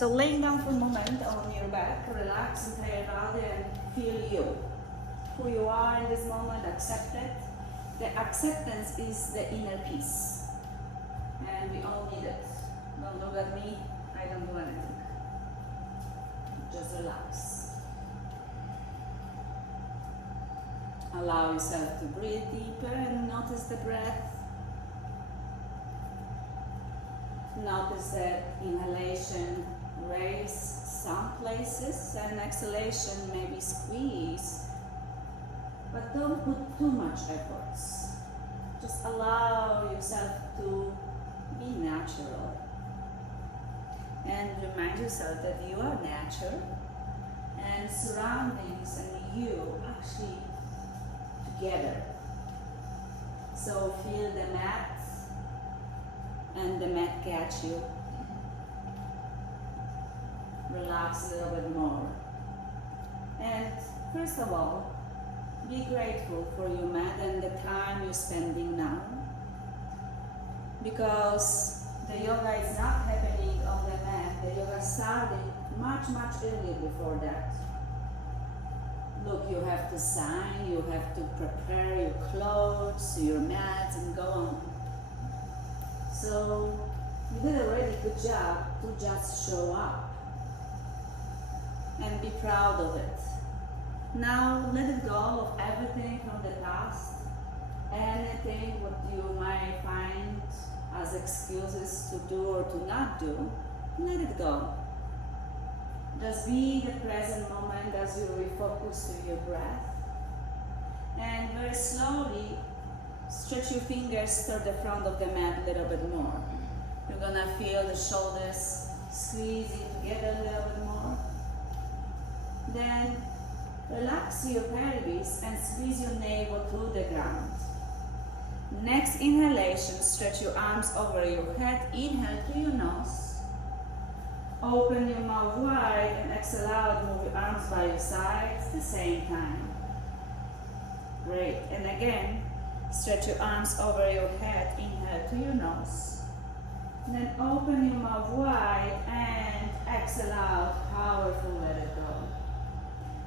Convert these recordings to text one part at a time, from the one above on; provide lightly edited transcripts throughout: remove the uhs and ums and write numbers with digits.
So laying down for a moment on your back, relax entire body and feel you. Who you are in this moment, accept it. The acceptance is the inner peace. And we all need it. Don't look at me, I don't do anything. Just relax. Allow yourself to breathe deeper and notice the breath. Notice that inhalation raise some places and exhalation maybe squeeze. But don't put too much efforts. Just allow yourself to be natural. And remind yourself that you are nature and surroundings and you actually together. So feel the mat and the mat catch you. Relax a little bit more. And first of all, be grateful for your mat and the time you're spending now. Because the yoga is not happening on the mat. The yoga started much earlier before that. Look, you have to sign, you have to prepare your clothes, your mats, and go on. So you did a really good job to just show up and be proud of it. Now let it go of everything from the past, anything what you might find as excuses to do or to not do, let it go. Just be the present moment as you refocus to your breath. And very slowly, stretch your fingers toward the front of the mat a little bit more. You're gonna feel the shoulders squeezing together a little bit more. Then relax your pelvis and squeeze your navel to the ground. Next inhalation, stretch your arms over your head. Inhale through your nose. Open your mouth wide and exhale out. Move your arms by your sides at the same time. Great. And again, stretch your arms over your head. Inhale through your nose. And then open your mouth wide and exhale out. Powerful, let it go.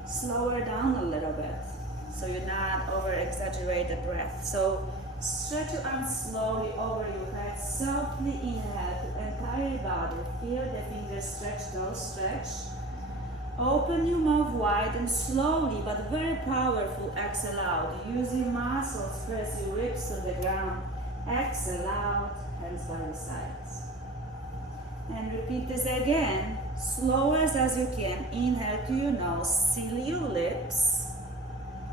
Slower down a little bit so you're not over exaggerate the breath. So stretch your arms slowly over your head. Softly inhale to entire body. Feel the fingers stretch, go stretch. Open your mouth wide and slowly but very powerful exhale out. Use your muscles, press your ribs to the ground. Exhale out, hands by your sides. And repeat this again, slow as you can. Inhale to your nose, seal your lips.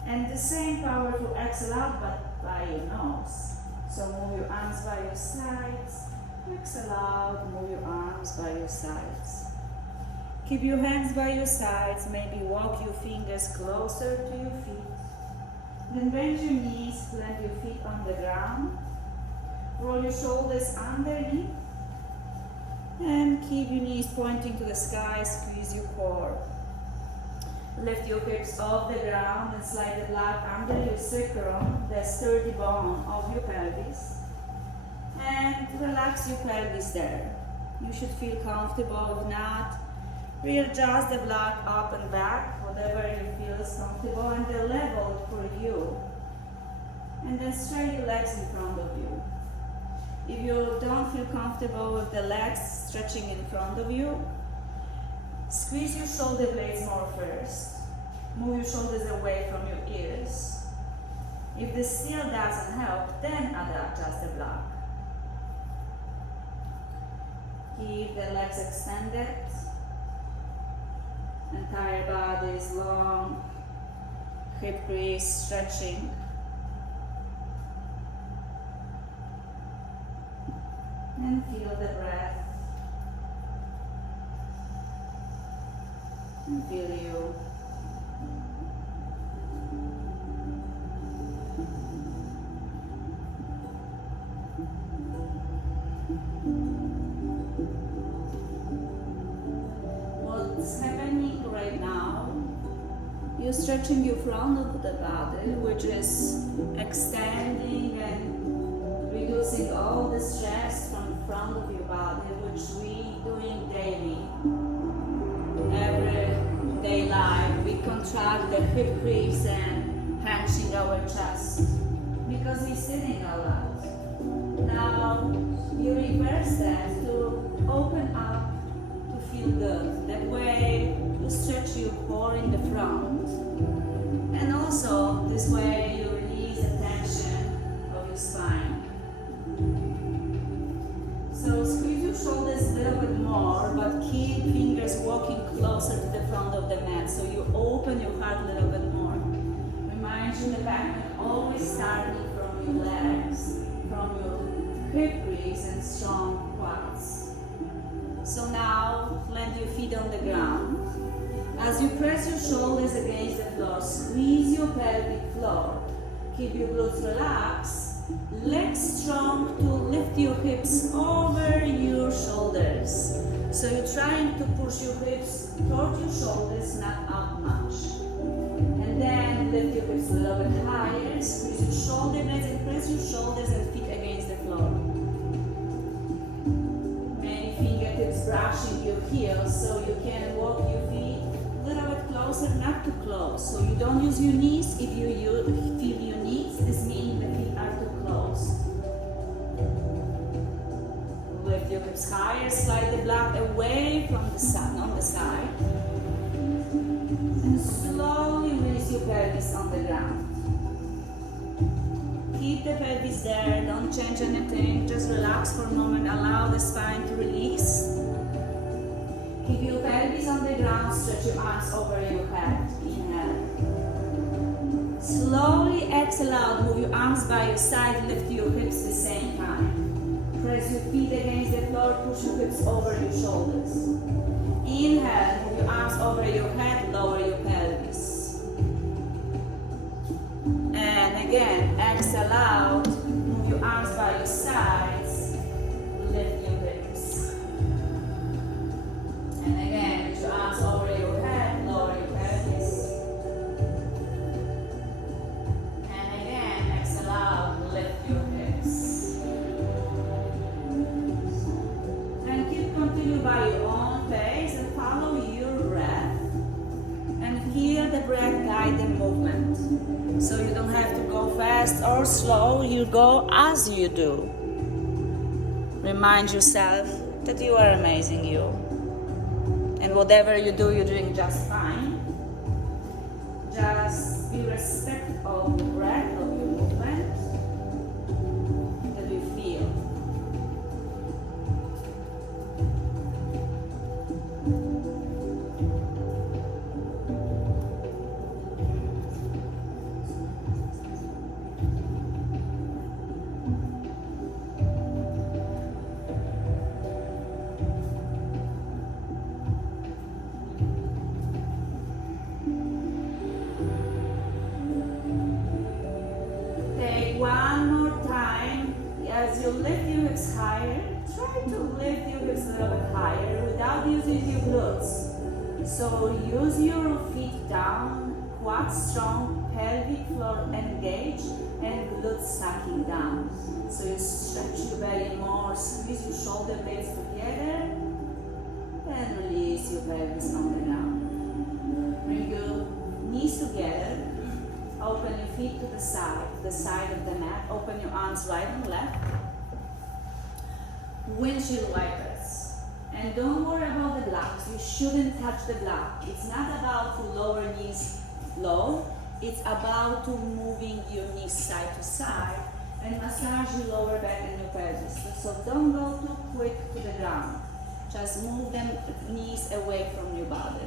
And the same powerful exhale out but by your nose. So move your arms by your sides. Exhale out, move your arms by your sides. Keep your hands by your sides, maybe walk your fingers closer to your feet. Then bend your knees, plant your feet on the ground. Roll your shoulders underneath. And keep your knees pointing to the sky, squeeze your core. Lift your hips off the ground and slide the block under your sacrum, the sturdy bone of your pelvis. And relax your pelvis there. You should feel comfortable. If not, readjust the block up and back, whatever you feel is comfortable, and they're leveled for you. And then straight your legs in front of you. If you don't feel comfortable with the legs stretching in front of you, squeeze your shoulder blades more first. Move your shoulders away from your ears. If this still doesn't help, then adjust the block. Keep the legs extended. Entire body is long. Hip crease stretching. And feel the breath. And feel you. What's happening right now? You're stretching your front of the body, which is extending and reducing all the stress from the front of your body, which we doing daily. contract the hip crease and hunching our chest because we're sitting a lot. Now you reverse that to open up to feel good. That way you stretch your core in the front, and also this way you release the tension of your spine. So squeeze your shoulders a little bit more, but keep fingers walking closer to the front of the mat, so you open your heart a little bit more. Remind you the back neck always starting from your legs, from your hip crease and strong quads. So now land your feet on the ground. As you press your shoulders against the floor, squeeze your pelvic floor. Keep your glutes relaxed. Legs strong to lift your hips over your shoulders. So you're trying to push your hips toward your shoulders, not up much. And then lift your hips a little bit higher. Squeeze your shoulder blades and press your shoulders and feet against the floor. Many fingertips brushing your heels so you can walk your feet a little bit closer, not too close. So you don't use your knees. If you feel your knees, this means the feet are too close. Lift your hips higher, slide the block away from the side, on the side. And slowly release your pelvis on the ground. Keep the pelvis there, don't change anything, just relax for a moment, allow the spine to release. Keep your pelvis on the ground, stretch your arms over your head. Inhale. Slowly exhale out, move your arms by your side, lift your hips at the same time. Press your feet against the floor, push your hips over your shoulders. Inhale, move your arms over your head, lower your pelvis. And again, exhale out, move your arms by your sides, lift your hips. And again, put your arms over your head, lower your pelvis. And again, exhale out, lift your hips. And continue by your own pace and follow your breath. And hear the breath guide the movement. So you don't have to go fast or slow, you go as you do. Remind yourself that you are amazing, you. And whatever you do, you're doing just fine. Just be respectful of the breath, of your movement, that you feel. One more time, as you lift your hips higher, try to lift your hips a little bit higher without using your glutes. So use your feet down, quads strong, pelvic floor engaged, and glutes sucking down. So you stretch your belly more, squeeze your shoulder blades together, and release your pelvis on the ground. Bring your knees together. Open your feet to the side of the mat. Open your arms right and left. Windshield wipers. And don't worry about the blocks. You shouldn't touch the block. It's not about to lower knees low. It's about to moving your knees side to side and massage your lower back and your pelvis. So don't go too quick to the ground. Just move them knees away from your body.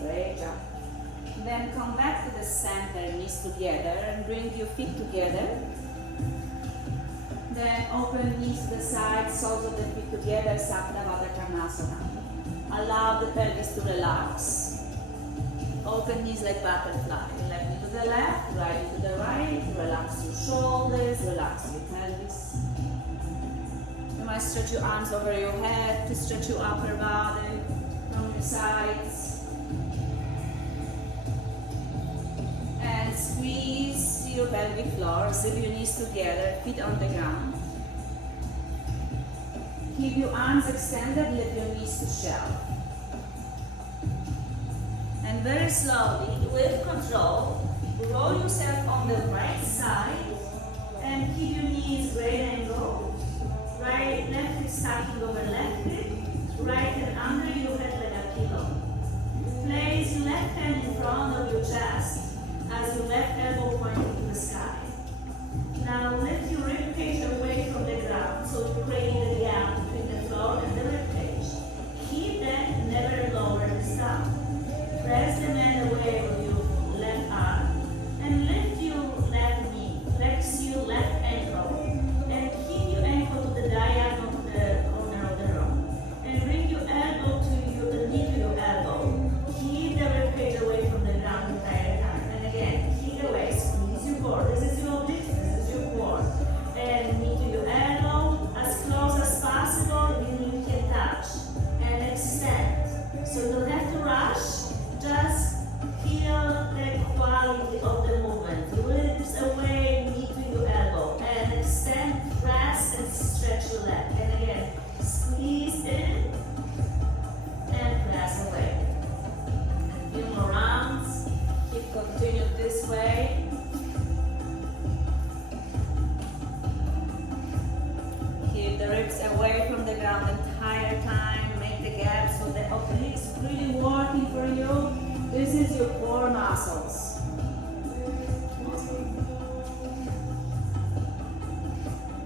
Great job. Then come back to the center, knees together, and bring your feet together. Then open knees to the side, soles of the feet together, Saptavada Karnasana. Allow the pelvis to relax. Open knees like butterfly. Left knee to the left, right knee to the right. Relax your shoulders, relax your pelvis. You might stretch your arms over your head to stretch your upper body from your sides. And squeeze your pelvic floor, zip your knees together, feet on the ground. Keep your arms extended, lift your knees to shelf. And very slowly, with control, roll yourself on the right side and keep your knees great angle. Right, left hip stacking over left hip, right hand under your head like a pillow. Place your left hand in front of your chest as your left elbow pointing to the sky. Now lift your rib cage away from the ground so you create a gap between the floor and the rib cage. Keep that, never lower this down. Press the hand away with your left arm and lift your left knee. Flex your left ankle and keep your ankle to the diagonal to the corner of the room. And bring your elbow to your knee to your elbow. Keep the rib cage away from the ground the entire time. And again, keep away, squeeze your core. This is your oblique, this is your core. And knee to your elbow, as close as possible, you can touch. And extend. So you don't have to rush. Just feel the quality of the movement. Lips away, knee to your elbow. And extend, press, and stretch your leg. And again, squeeze in and press away. A few more rounds. Keep continue this way. Keep the ribs away from the ground the entire time. Make the gap so the obliques really working for you. This is your core muscles.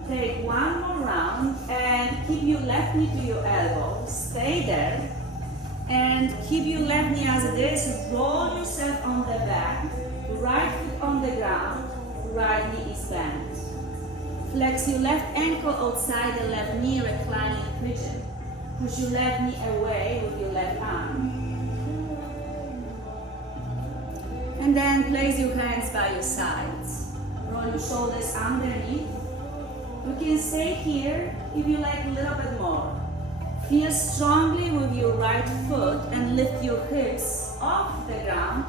Take one more round and keep your left knee to your elbow. Stay there. And keep your left knee as it is. Roll yourself on the back. Right foot on the ground. Right knee is bent. Flex your left ankle outside the left knee, reclining pigeon. Push your left knee away with your left arm. And then place your hands by your sides. Roll your shoulders underneath. You can stay here if you like a little bit more. Feel strongly with your right foot and lift your hips off the ground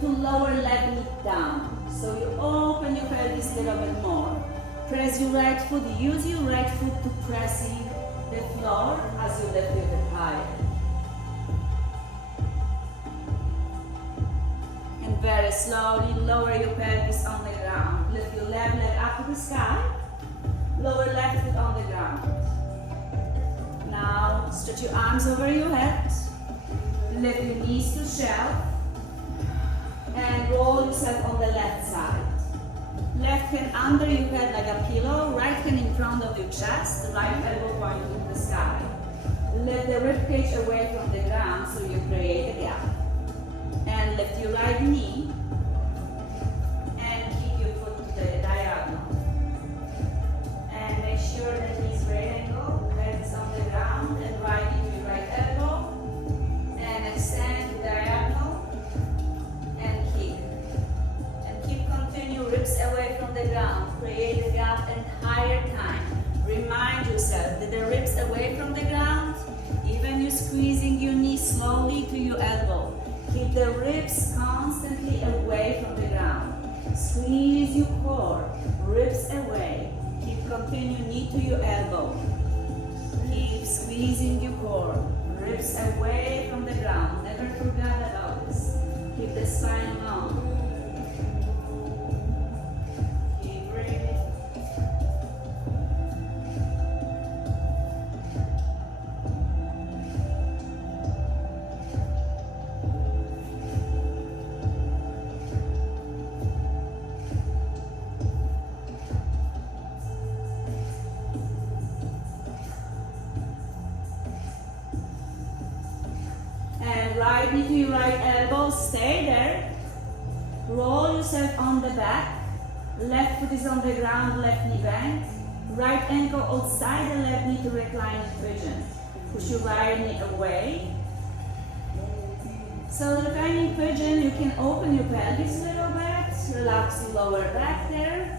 to lower left knee down. So you open your pelvis a little bit more. Press your right foot, use your right foot to pressing the floor as you lift your hip higher. And very slowly lower your pelvis on the ground. Lift your left leg up to the sky. Lower left foot on the ground. Now stretch your arms over your head. Lift your knees to shelf. And roll yourself on the left side. Left hand under your head like a pillow, right hand in front of your chest, right elbow pointing to the sky. Lift the rib cage away from the ground so you create a gap. And lift your right knee and keep your foot to the diagonal. And make sure that knee is right angle, head is on the ground, and right knee to your right elbow. And extend to diagonal and keep. Continue ribs away from the ground. Create a gap entire time. Remind yourself that the ribs away from the ground, even you squeezing your knee slowly to your elbow. Keep the ribs constantly away from the ground. Squeeze your core. Ribs away. Keep continue knee to your elbow. Keep squeezing your core. Ribs away from the ground. Never forget about this. Keep the spine long. Right knee to your right elbow, stay there. Roll yourself on the back. Left foot is on the ground, left knee bent. Right ankle outside the left knee to reclining pigeon. Push your right knee away. So reclining pigeon, you can open your pelvis a little bit. Relax your lower back there.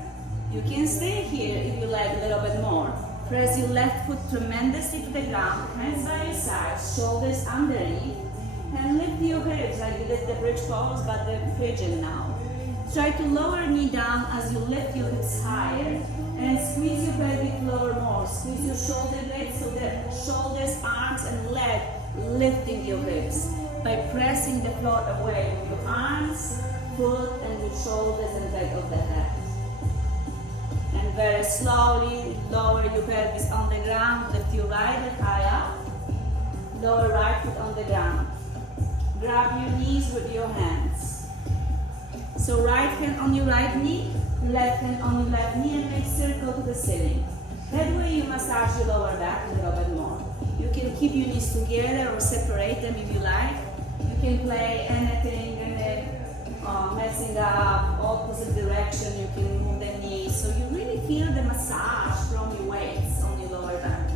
You can stay here if you like a little bit more. Press your left foot tremendously to the ground. Hands by your sides, shoulders underneath. And lift your hips like you did the bridge pose, but the pigeon now. Try to lower knee down as you lift your hips higher and squeeze your pelvic floor more. Squeeze your shoulder blades, so the shoulders, arms, and leg lifting your hips by pressing the floor away with your arms, foot, and your shoulders and back of the head. And very slowly lower your pelvis on the ground, lift your right leg high up, lower right foot on the ground. Grab your knees with your hands. So right hand on your right knee, left hand on your left knee, and make circle to the ceiling. That way you massage your lower back a little bit more. You can keep your knees together or separate them if you like. You can play anything and then messing up opposite direction. You can move the knees so you really feel the massage from your weights on your lower back.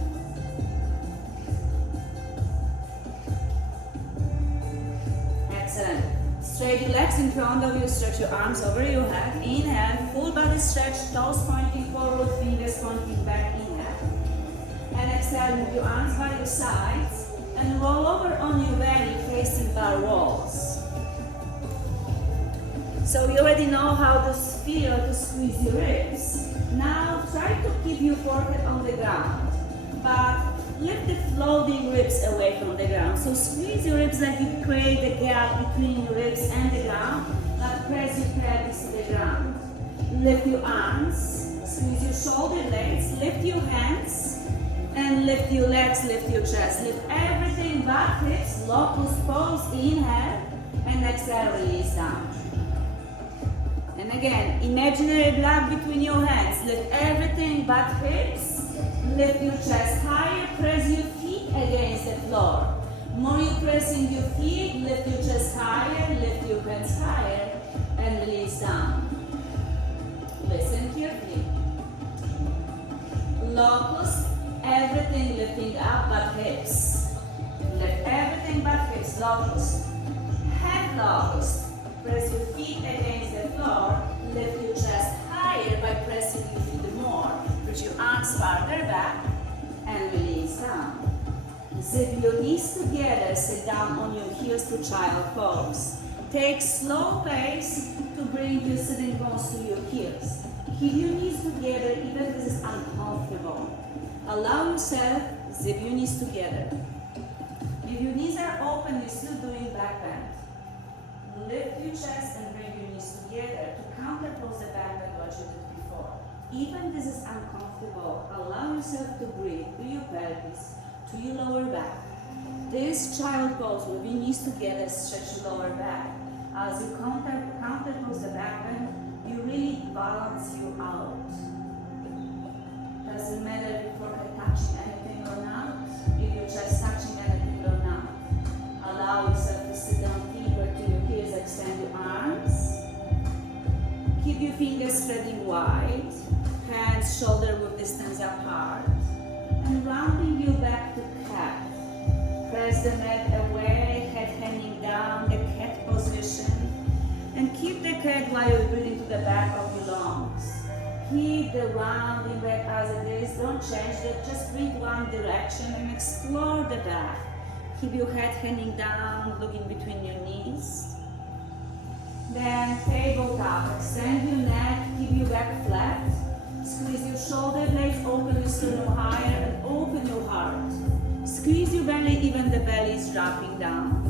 Excellent. Straight your legs in front of you, stretch your arms over your head. Inhale, full body stretch, toes pointing forward, fingers pointing back. Inhale. And exhale, move your arms by your sides and roll over on your belly facing bar walls. So you already know how to feel to squeeze your ribs. Now try to keep your forehead on the ground, but lift the floating ribs away from the ground. So squeeze your ribs like you create a gap between your ribs and the ground, but press your pelvis to the ground. Lift your arms, squeeze your shoulder blades, lift your hands, and lift your legs, lift your chest. Lift everything back, hips, locust pose, inhale, and exhale, release down. And again, imaginary block between your hands. Lift everything but hips. Lift your chest higher. Press your feet against the floor. More you pressing your feet, lift your chest higher, lift your hands higher, and release down. Listen carefully. Locust, everything lifting up but hips. Lift everything but hips. Locust. Head locust. Press your feet against the floor, lift your chest higher by pressing your feet more. Put your arms farther back and release down. Zip your knees together, sit down on your heels to child pose. Take slow pace to bring your sitting bones to your heels. Keep your knees together even if this is uncomfortable. Allow yourself, zip your knees together. If your knees are open, you're still doing back bend. Lift your chest and bring your knees together to counterpose the back bend what you did before. Even this is uncomfortable, allow yourself to breathe to your pelvis, to your lower back. This child pose with your knees together, stretch your lower back. As you counterpose the back bend, you really balance you out. Doesn't matter if your forehead touching anything or not, if your chest touching anything or not. Allow yourself to sit down deeper to your heels, extend your arms. Keep your fingers spreading wide, hands shoulder width distance apart, and rounding you back to cat. Press the neck away, head hanging down, the cat position, and keep the cat while you're breathing to the back of your lungs. Keep the rounding back as it is, don't change it, just breathe one direction and explore the back. Keep your head hanging down, looking between your knees. Then tabletop, extend your neck, keep your back flat. Squeeze your shoulder blades, open your sternum higher and open your heart. Squeeze your belly, even the belly is dropping down.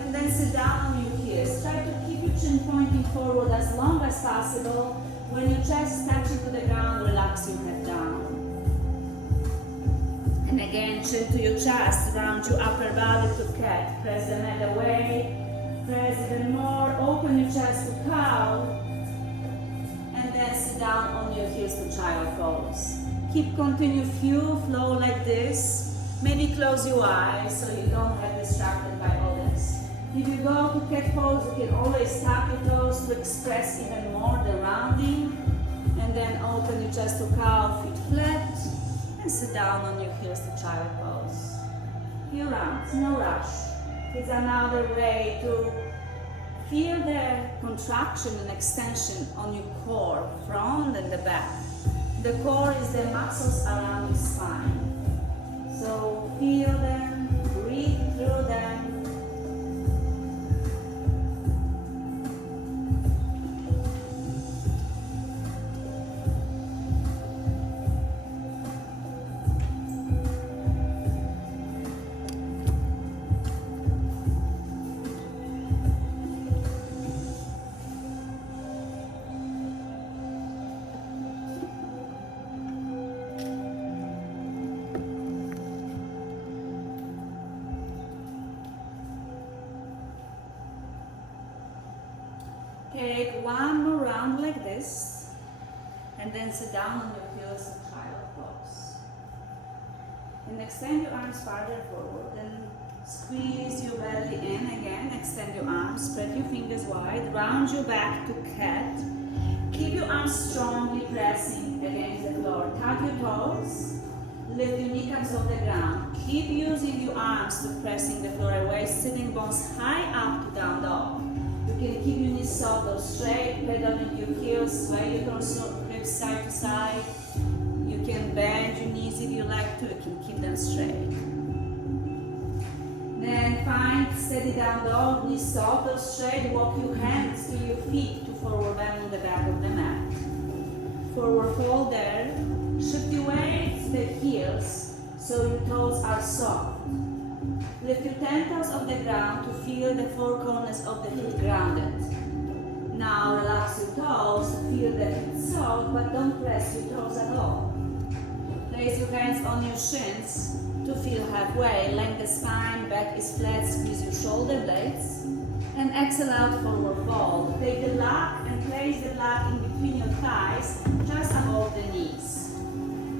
And then sit down on your heels. Try to keep your chin pointing forward as long as possible. When your chest is touching to the ground, relax your head down. And again, chin to your chest, round your upper body to cat. Press the neck away. Press even more. Open your chest to cow. And then sit down on your heels to child pose. Continue flow like this. Maybe close your eyes so you don't get distracted by all this. If you go to cat pose, you can always tap your toes to express even more the rounding. And then open your chest to cow, feet flat. And sit down on your heels to child pose. Few rounds, no rush. It's another way to feel the contraction and extension on your core, front and the back. The core is the muscles around your spine. So feel them, breathe through them. twist. And then sit down on your heels and child pose. And extend your arms farther forward. And squeeze your belly in again. Extend your arms. Spread your fingers wide. Round your back to cat. Keep your arms strongly pressing against the floor. Tug your toes. Lift your kneecaps off the ground. Keep using your arms to pressing the floor away. Sitting bones high up to down dog. You can keep your knees soft or straight. Pedal with your heels. Sway your torso, hips side to side. You can bend your knees if you like to. You can keep them straight. Then find steady down dog. Knees soft or straight. Walk your hands to your feet to forward bend on the back of the mat. Forward fold there. Shift your weight to the heels so your toes are soft. Lift your 10 toes off the ground to feel the four corners of the feet grounded. Now relax your toes, feel the feet soft, but don't press your toes at all. Place your hands on your shins to feel halfway. Lengthen the spine, back is flat, squeeze your shoulder blades. And exhale out, forward fold. Take the block and place the block in between your thighs, just above the knees.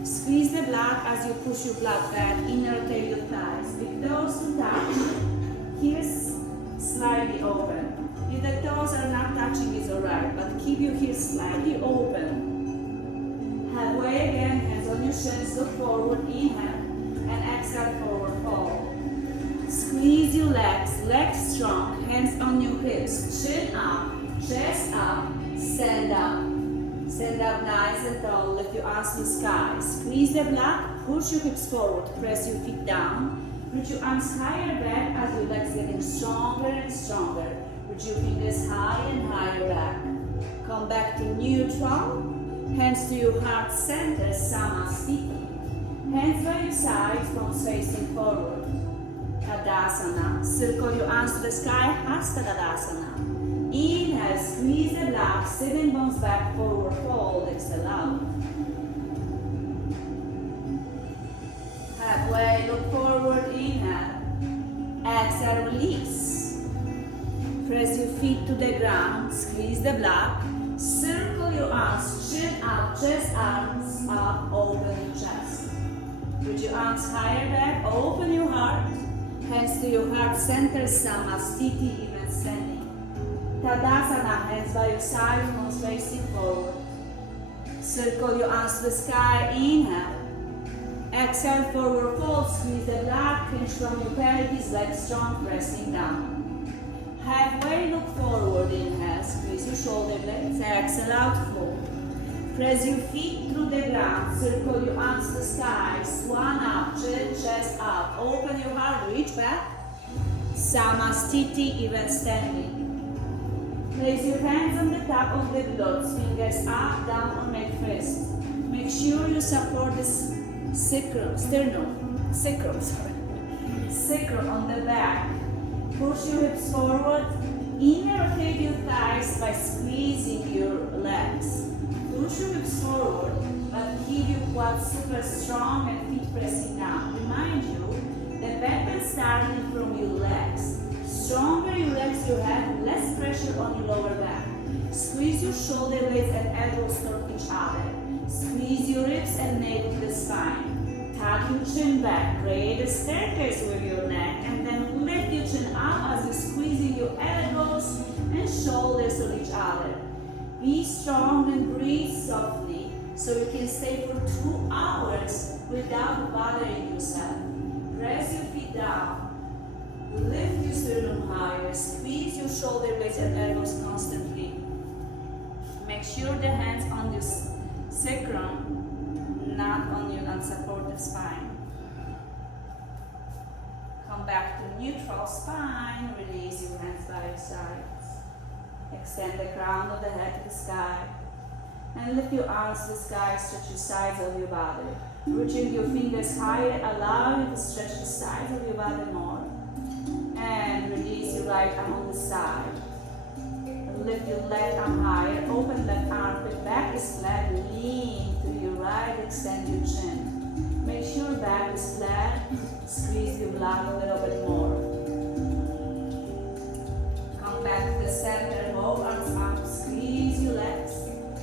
Squeeze the block as you push your block back, inner rotate your thighs. With toes to touch, heels slightly open. If the toes are not touching, it's alright, but keep your heels slightly open. Halfway again, hands on your shins, look forward, inhale, and exhale, forward fold. Squeeze your legs, legs strong, hands on your hips, chin up, chest up, stand up. Stand up nice and tall, lift your arms to the sky. Squeeze the block, push your hips forward, press your feet down. Reach your arms higher back as your legs getting stronger and stronger. Reach your fingers high and higher back. Come back to neutral. Hands to your heart center, Samasthiti. Hands by your sides, palms facing forward. Tadasana. Circle your arms to the sky, Hasta Tadasana. Inhale, squeeze the block, sitting bones back, forward fold, exhale out. Halfway, look forward, inhale. Exhale, release. Press your feet to the ground, squeeze the block. Circle your arms, chin up, chest arms up, open your chest. Reach your arms higher back, open your heart. Hands to your heart center, Samasthiti, even standing. Tadasana, hands by your side, palms facing forward. Circle your arms to the sky, inhale. Exhale, forward fold, squeeze the block, pinch from your pelvis, legs strong, pressing down. Halfway, look forward, inhale, squeeze your shoulder blades, exhale out, fold. Press your feet through the ground, circle your arms to the sky, swan up, chin, chest up, open your heart, reach back. Samasthiti, even standing. Place your hands on the top of the glutes, fingers up, down, or make fist. Make sure you support this sacrum on the back. Push your hips forward, inner rotate your thighs by squeezing your legs. Push your hips forward, but keep your quads super strong and feet pressing down. Remind you, the back is starting from your legs. Stronger your legs you have, less pressure on your lower back. Squeeze your shoulder blades and elbows toward each other. Squeeze your ribs and navel to the spine. Tuck your chin back, create a staircase with your neck, and then lift your chin up as you're squeezing your elbows and shoulders to each other. Be strong and breathe softly so you can stay for 2 hours without bothering yourself. Press your feet down. Lift your sternum higher, squeeze your shoulder blades and elbows constantly. Make sure the hands on your sacrum, not on your unsupported spine. Come back to neutral spine, release your hands by your sides. Extend the crown of the head to the sky. And lift your arms to the sky, stretch the sides of your body. Reaching your fingers higher, allow you to stretch the sides of your body more. And release your right arm on the side. Lift your left arm higher, open left armpit, back is flat, lean to your right, extend your chin. Make sure back is flat, squeeze your block a little bit more. Come back to the center, hold arms up, squeeze your legs,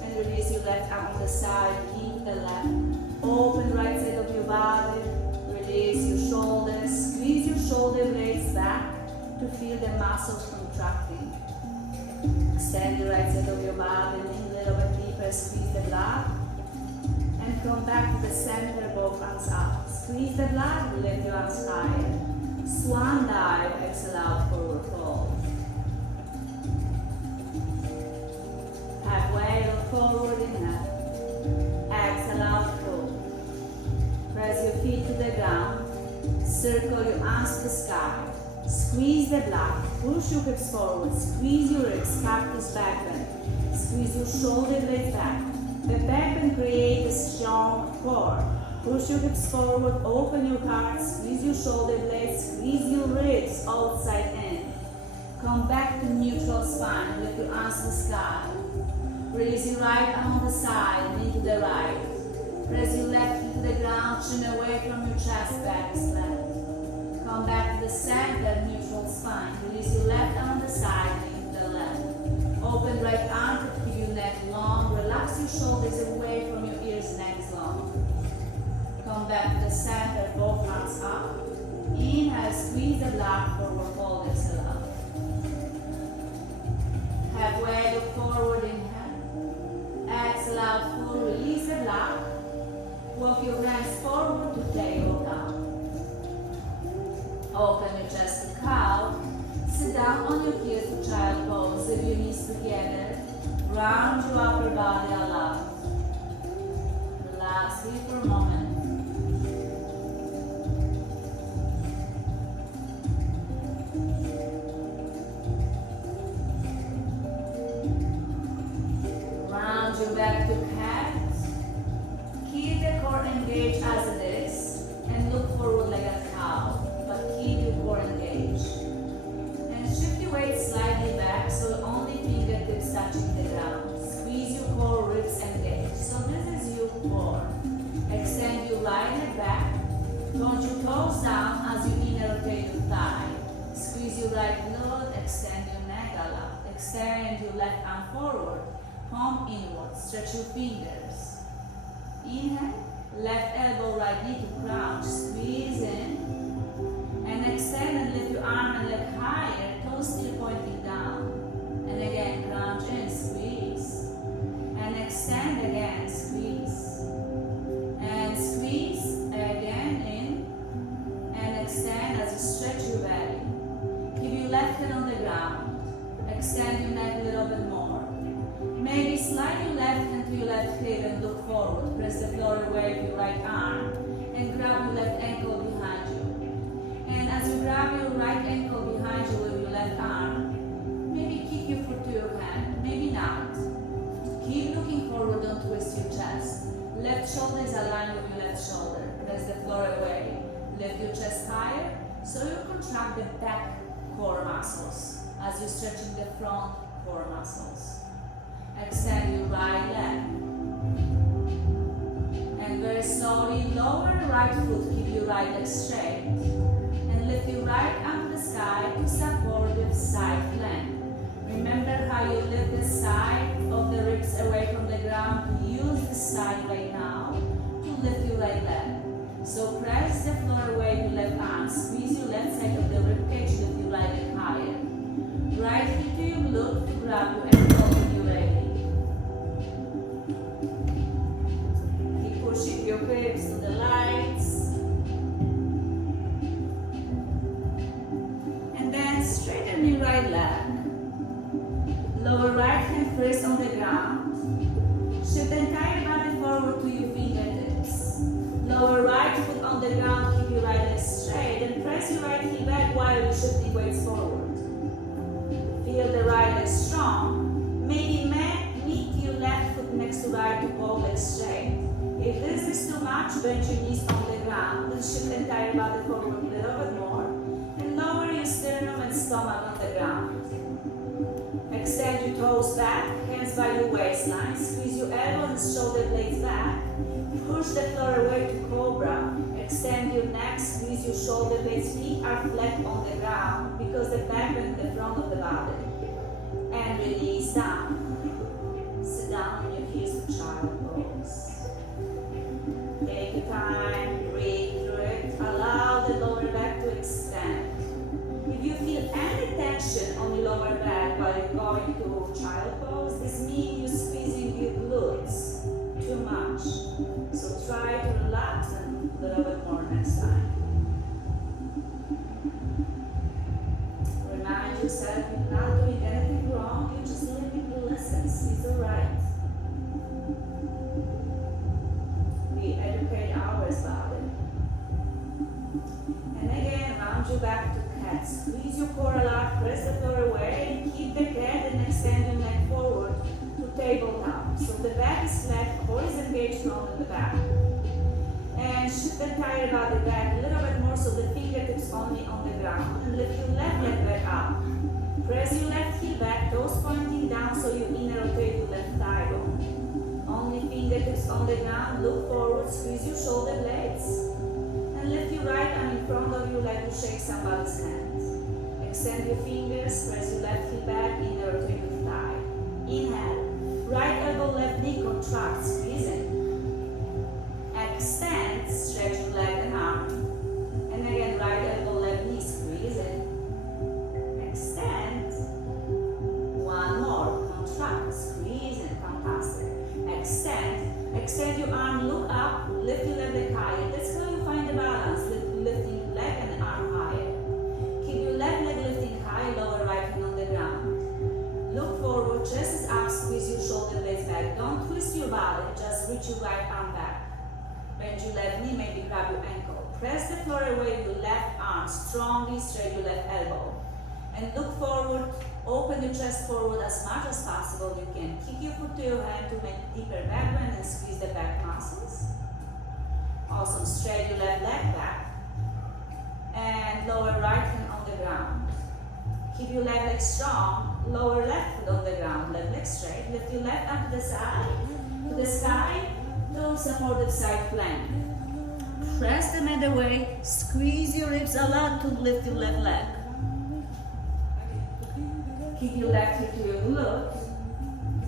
and and release your left arm on the side. Keep the left. Open right side of your body. Release your shoulders. Squeeze your shoulder blades back to feel the muscles contracting. Extend the right side of your body. Lean a little bit deeper. Squeeze the blood. And come back to the center, both arms up. Squeeze the blood. Lift your arms higher. Swan dive. Exhale out, forward fold. Halfway, look forward, inhale. Exhale out, fold. Press your feet to the ground. Circle your arms to the sky. Squeeze the blood. Push your hips forward. Squeeze your ribs. Cactus back bend. Squeeze your shoulder blades back. The back bend creates a strong core. Push your hips forward. Open your heart. Squeeze your shoulder blades. Squeeze your ribs outside in. Come back to neutral spine. Lift your arms to the sky. Release your right arm on the side, knee to the right. Press your left knee to the ground, chin away from your chest, back is flat. Come back to the center, neutral spine. Release your left arm on the side, knee to the left. Open right arm to keep your neck long. Relax your shoulders away from your ears, neck is long. Come back to the center, both arms up. Inhale, squeeze the blood, forward fold, exhale out. Halfway, look forward, inhale. Exhale out, full, release the blood. Walk your hands forward to tabletop. Open your chest to cow. Sit down on your heels to child pose. Lift your knees together. Round your upper body aloud. Relax here for a moment. Your back to cat. Keep the core engaged as it is and look forward like a cow, but keep your core engaged. And shift your weight slightly back so only fingertips touching the ground. Squeeze your core, ribs engaged. So this is your core. Extend your right leg back. Point your toes down as you inner rotate your thigh. Squeeze your right glute, extend your neck a lot. Extend your left arm forward. Palm inward, stretch your fingers. Inhale, left elbow, right knee to crouch, squeeze in. And extend and lift your arm and leg higher, toes still pointing down. And again, crouch in, squeeze. And extend again, squeeze. And squeeze again in. And extend as you stretch your belly. Keep your left hand on the ground. Extend your neck a little bit more. Maybe slide your left hand to your left hip and look forward. Press the floor away with your right arm and grab your left ankle behind you. And as you grab your right ankle behind you with your left arm, maybe kick your foot to your hand, maybe not. Keep looking forward, don't twist your chest. Left shoulder is aligned with your left shoulder. Press the floor away. Lift your chest higher so you contract the back core muscles as you're stretching the front core muscles. Extend your right leg. And very slowly lower the right foot, keep your right leg straight. And lift your right arm to the sky to support the side plank. Remember how you lift the side of the ribs away from the ground. Use the side right now to lift your right leg. So press the floor away with your left arm. Squeeze your left side of the rib cage, lift your right leg higher. Right hip to your glute to grab your ankle when you're ready. Pushing your hips to the lights. And then straighten your right leg. Lower right hand first on the ground. Shift the entire body forward to your fingertips. Lower right foot on the ground, keep your right leg straight and press your right heel back while you're shifting weights forward. Feel the right leg strong. Maybe meet your left foot next to right to hold leg straight. If this is too much, bend your knees on the ground. Then shift the entire body forward a little bit more. And lower your sternum and stomach on the ground. Extend your toes back, hands by your waistline. Squeeze your elbow and shoulder blades back. Push the floor away to cobra. Extend your neck, squeeze your shoulder blades. Feet are flat on the ground because the back bend the front of the body. And release down. Sit down on your feet. heels to child pose. Take your time, breathe through it. Allow the lower back to extend. If you feel any tension on your lower back while you're going to child pose, this means you're squeezing your glutes too much. So try to relax and a little bit more next time. Remind yourself you're not doing anything wrong, you're just living the lessons. It's alright. We educate ours about it. And again, round your back to cat. Squeeze your core a lot, press the floor away, and keep the cat and extend your neck forward to tabletop. So the back is flat, core is engaged, not in the back. And shift the entire body back a little bit more so the fingertips only on the ground. And lift your left leg back up. Press your left heel back, toes pointing down so you inner rotate your left thigh bone. Only fingertips on the ground, look forward, squeeze your shoulder blades. And lift your right arm in front of you like you shake somebody's hand. Extend your fingers, press your left heel back, inner rotate your thigh. Inhale. Right elbow, left knee contracts, squeezing. Extend, stretch your leg and arm. And again, right elbow, left knee, squeezing. Extend. One more, contract, squeezing, fantastic. Extend your arm, look up, lift your leg higher. That's how you find the balance, lifting your leg and arm higher. Keep your left leg lifting high, lower right hand on the ground. Look forward, chest is up, squeeze your shoulder blades back. Don't twist your body, just reach your right arm back. Bend your left knee, maybe grab your ankle. Press the floor away with your left arm, strongly straight your left elbow. And look forward, open your chest forward as much as possible. You can kick your foot to your hand to make deeper back bend and squeeze the back muscles. Awesome, straight your left leg back. And lower right hand on the ground. Keep your left leg strong, lower left foot on the ground, left leg straight. Lift your left arm to the side, to the sky, to supportive side plank. Press the mat away, squeeze your ribs a lot to lift your left leg. Keep your left hip to your glute.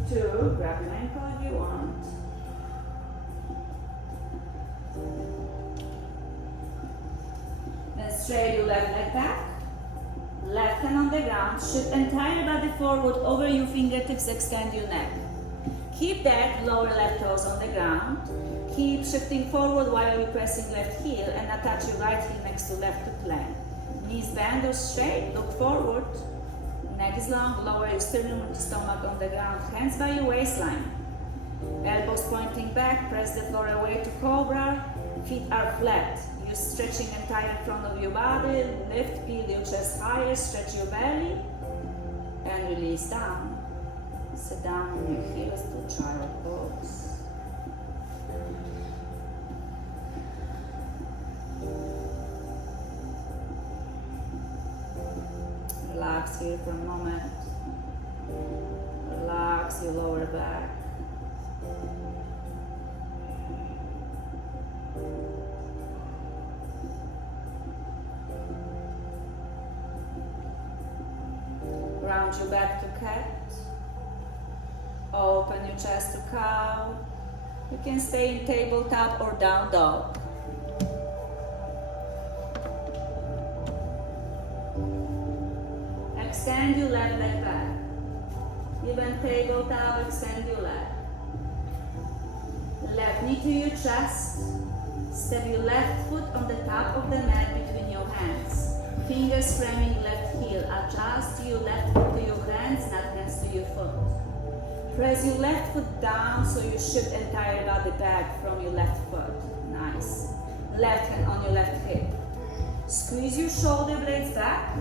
2, grab your ankle if you want. Then straight your left leg back. Left hand on the ground. Shift entire body forward over your fingertips, extend your neck. Keep that, lower left toes on the ground. Keep shifting forward while you're pressing left heel and attach your right heel next to left to plank. Knees bend or straight, look forward. Neck is long, lower your sternum and stomach on the ground, hands by your waistline. Elbows pointing back, press the floor away to cobra. Feet are flat. You're stretching entire front of your body. Lift, peel your chest higher, stretch your belly. And release down. Sit down on your heels to child pose. Relax here for a moment. Relax your lower back. Round your back to cat. Open your chest to cow. You can stay in tabletop or down dog. Extend your left leg back. Even tabletop, extend your leg. Left knee to your chest. Step your left foot on the top of the mat between your hands. Fingers framing left heel. Adjust your left foot to your hands, not hands to your foot. Press your left foot down so you shift entire body back from your left foot. Nice. Left hand on your left hip. Squeeze your shoulder blades back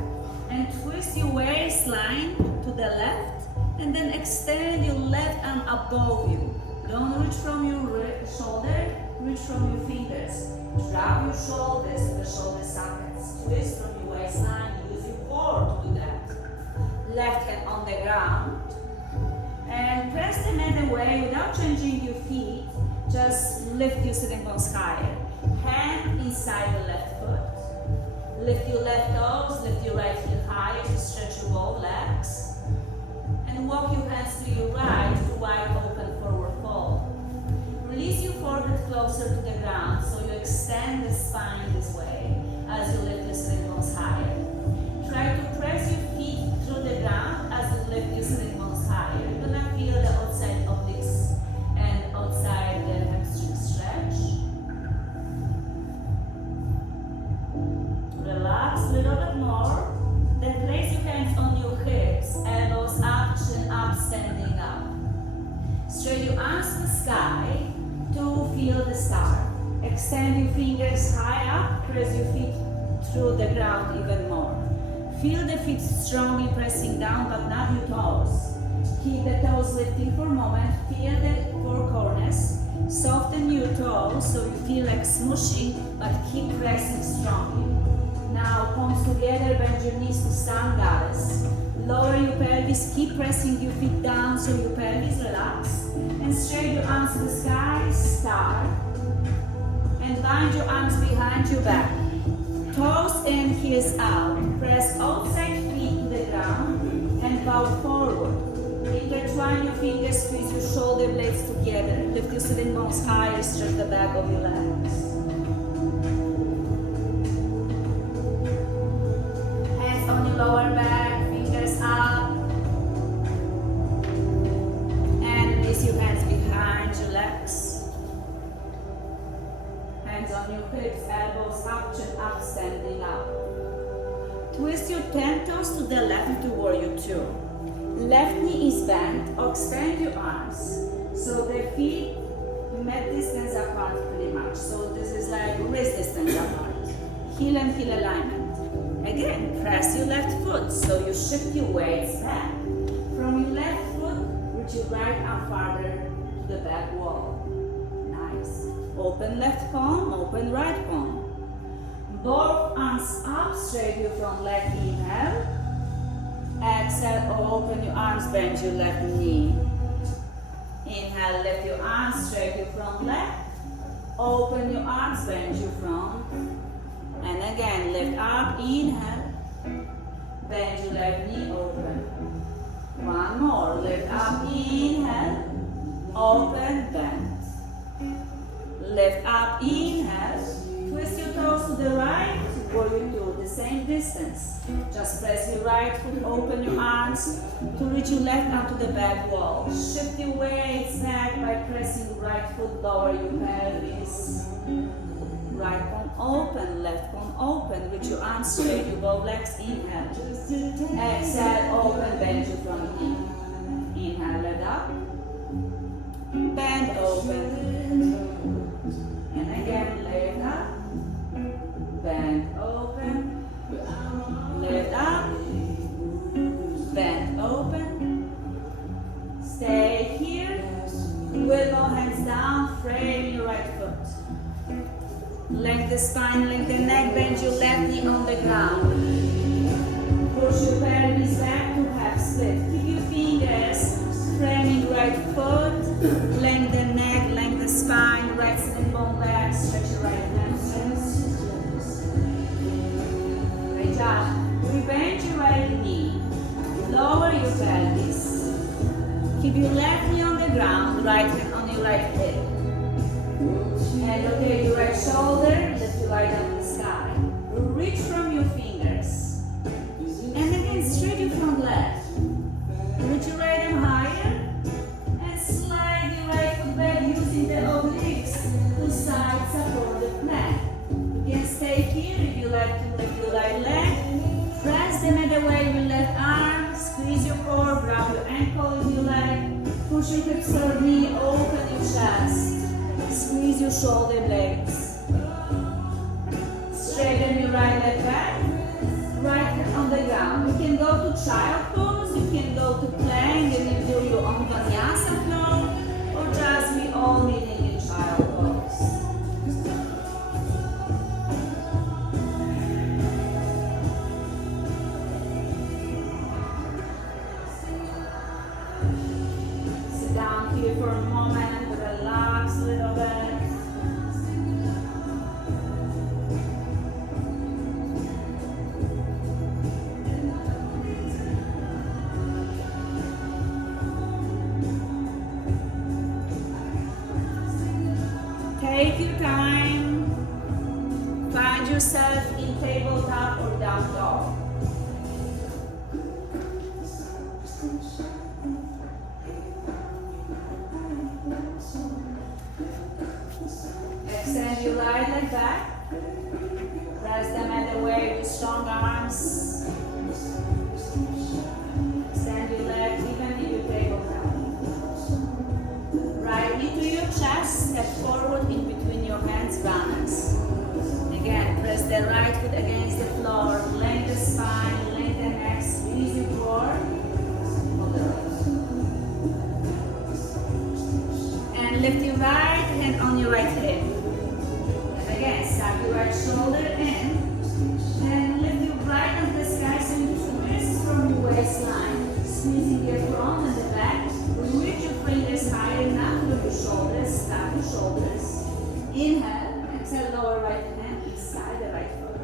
and twist your waistline to the left and then extend your left arm above you. Don't reach from your shoulder, reach from your fingers. Drop your shoulders to the shoulder sockets. Twist from your waistline, use your core to do that. Left hand on the ground. And press the mat away without changing your feet. Just lift your sitting bones higher. Hand inside the left foot. Lift your left toes, lift your right heel higher to stretch your both legs. And walk your hands to your right to wide open forward fold. closer to the ground, so you extend the spine this way as you lift your sitting bones higher. Try to press your feet through the ground as you lift your sitting bones higher. You're gonna feel the outside obliques and outside the hamstring stretch. Relax a little bit more. Then place your hands on your hips, elbows up, chin up, standing up. Straight your arms to the sky to feel the star. Extend your fingers high up, press your feet through the ground even more. Feel the feet strongly pressing down, but not your toes. Keep the toes lifting for a moment. Feel the four corners. Soften your toes so you feel like smushing, but keep pressing strongly. Now, palms together, bend your knees to stand goddess. Lower your pelvis, keep pressing your feet down so your pelvis relax. And straight your arms to the sky, star. And bind your arms behind your back. Toes in, heels out. Press outside feet to the ground and bow forward. Intertwine your fingers, squeeze your shoulder blades together. Lift your sitting bones higher, stretch the back of your legs. Hands on your lower back, fingers up. And release your hands behind your legs. Hands on your hips, elbows up, chin up, standing up. Twist your 10 toes to the left to warrior 2. Left knee is bent, extend your arms. So the feet mid distance apart pretty much. So this is like wrist distance apart. Heel and heel alignment. Again, press your left foot. So you shift your weights back. From your left foot, reach your right arm farther to the back wall. Nice. Open left palm, open right palm. Both arms up, straight your front leg, inhale. Exhale, open your arms, bend your left knee. Inhale, lift your arms, straight your front leg. Open your arms, bend your front. And again, lift up, inhale. Bend your left knee, open. One more, lift up, inhale. Open, bend. Lift up, inhale. Twist your toes to the right, warrior 2, the same distance. Just press your right foot, open your arms to reach your left arm to the back wall. Shift your weights back by pressing right foot, lower your pelvis. Right palm open, left palm open. Reach your arms straight, your both legs, inhale. Exhale, open, bend your front knee. Inhale, lift up. Bend, open. And again, lift up. Bend, open. Lift up. Bend, open. Stay here. Elbow hands down, frame your right foot. Lengthen the spine, lengthen the neck, bend your left knee on the ground. Push your pelvis back to half split. Keep your fingers framing right foot. Lengthen the neck, lengthen the spine, right sitting bone back, stretch your right hamstrings. Great job. Bend your right knee. Lower your pelvis. Keep your left knee on the ground, right hand on your right hip. And rotate your right shoulder, lift your right arm to the sky. Reach from your fingers. And again, straight your front leg. Reach your right arm higher. And slide your right foot back using the obliques to side support the plank. You can stay here if you like to lift your right leg. Press the middle way with your left arm. Squeeze your core, grab your ankle with your leg. Push your hips toward knee, open your chest. Squeeze your shoulder blades. Straighten your right leg back. Right hand on the ground. You can go to child pose, you can go to plank and you do your own vinyasa flow, or just be all kneeling in child pose. Sit down here for a moment, relax a little bit. Take your time. Find yourself in tabletop or down dog. Extend your right leg back. Press them at the way with strong arms. Extend your legs even if you tabletop. Right knee to your chest, step forward in between your hands, balance. Again, press the right foot against the floor, lengthen the spine, lengthen the neck, squeeze your core. And lift your right hand on your right hip. And again, start your right shoulder in. And lift your right hand to the sky so you twist from your waistline. Squeezing your front and the back. Reach your fingers high enough with your shoulders. Stop your shoulders. Inhale. Exhale, lower right hand inside the right foot.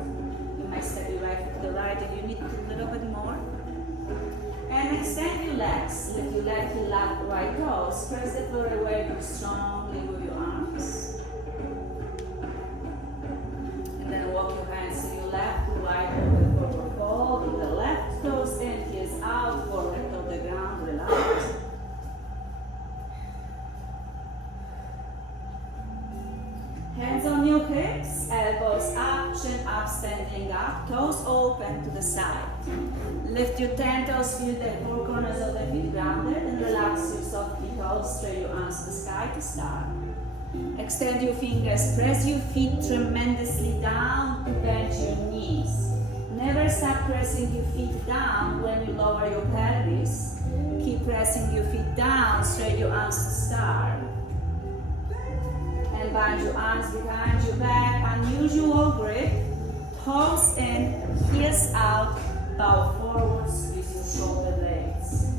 You might step your right foot to the right if you need to a little bit more. And extend your legs. Lift your left heel up, right toes. Press the floor away strongly with your arms. And then walk your hands to your left to right over forward fold. With the left toes in, heels out, forehead to the ground, relax. Hands on your hips, elbows up, chin up, standing up, toes open to the side. Lift your 10 toes, feel the four corners of the feet grounded, and relax your soft feet out, straight your arms to the sky to start. Extend your fingers, press your feet tremendously down to bend your knees. Never stop pressing your feet down when you lower your pelvis. Keep pressing your feet down, straight your arms to start. And bind your arms behind your back, unusual grip, toes in, heels out, bow forward, squeeze your shoulder blades.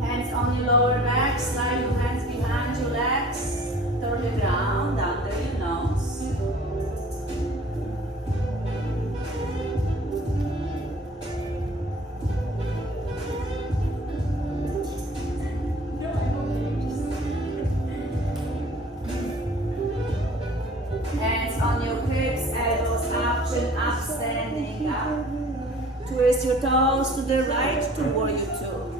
Hands on your lower back, slide your hands behind your legs, turn the ground under your nose. Hands on your hips, elbows up, chin up, standing up. Twist your toes to the right to warrior two.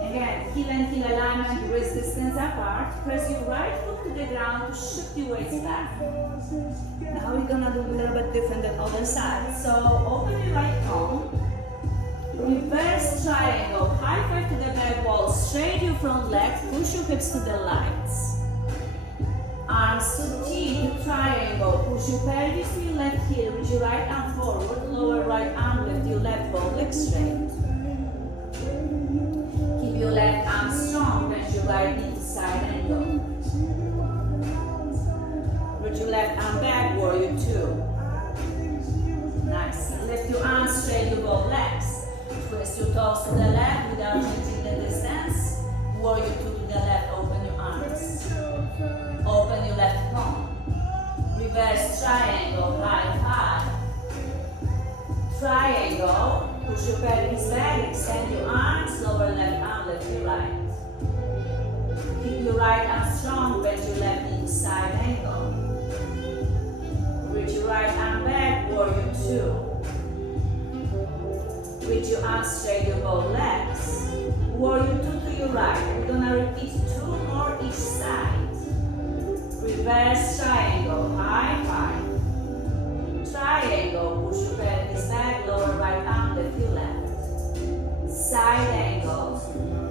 Again, heel and heel alignment, wrist distance apart. Press your right foot to the ground to shift your weight back. Now we're gonna do a little bit different than other side. So open your right palm. Reverse triangle, high five to the back wall, straight your front leg, push your hips to the lights. Arms to T, to triangle, push your pelvis to your left heel, reach your right arm forward, lower right arm, lift your left both legs straight. Keep your left arm strong, bend your right knee to side angle. Reach your left arm back, warrior two. Nice. Lift your arms straight, your both legs. Twist your toes to the left without changing the distance. Warrior two to the left, open your arms. Open your left palm. Reverse triangle, high five. Triangle, push your pelvis back, extend your arms, lower left arm, lift your right. Keep your right arm strong, bend your left knee to side angle. Reach your right arm back, warrior two. Reach your arms straight, your both legs. Warrior two to your right. We're gonna repeat two more each side. Reverse triangle, high five. Triangle, push your pelvis back, lower right arm, lift your left. Side angle,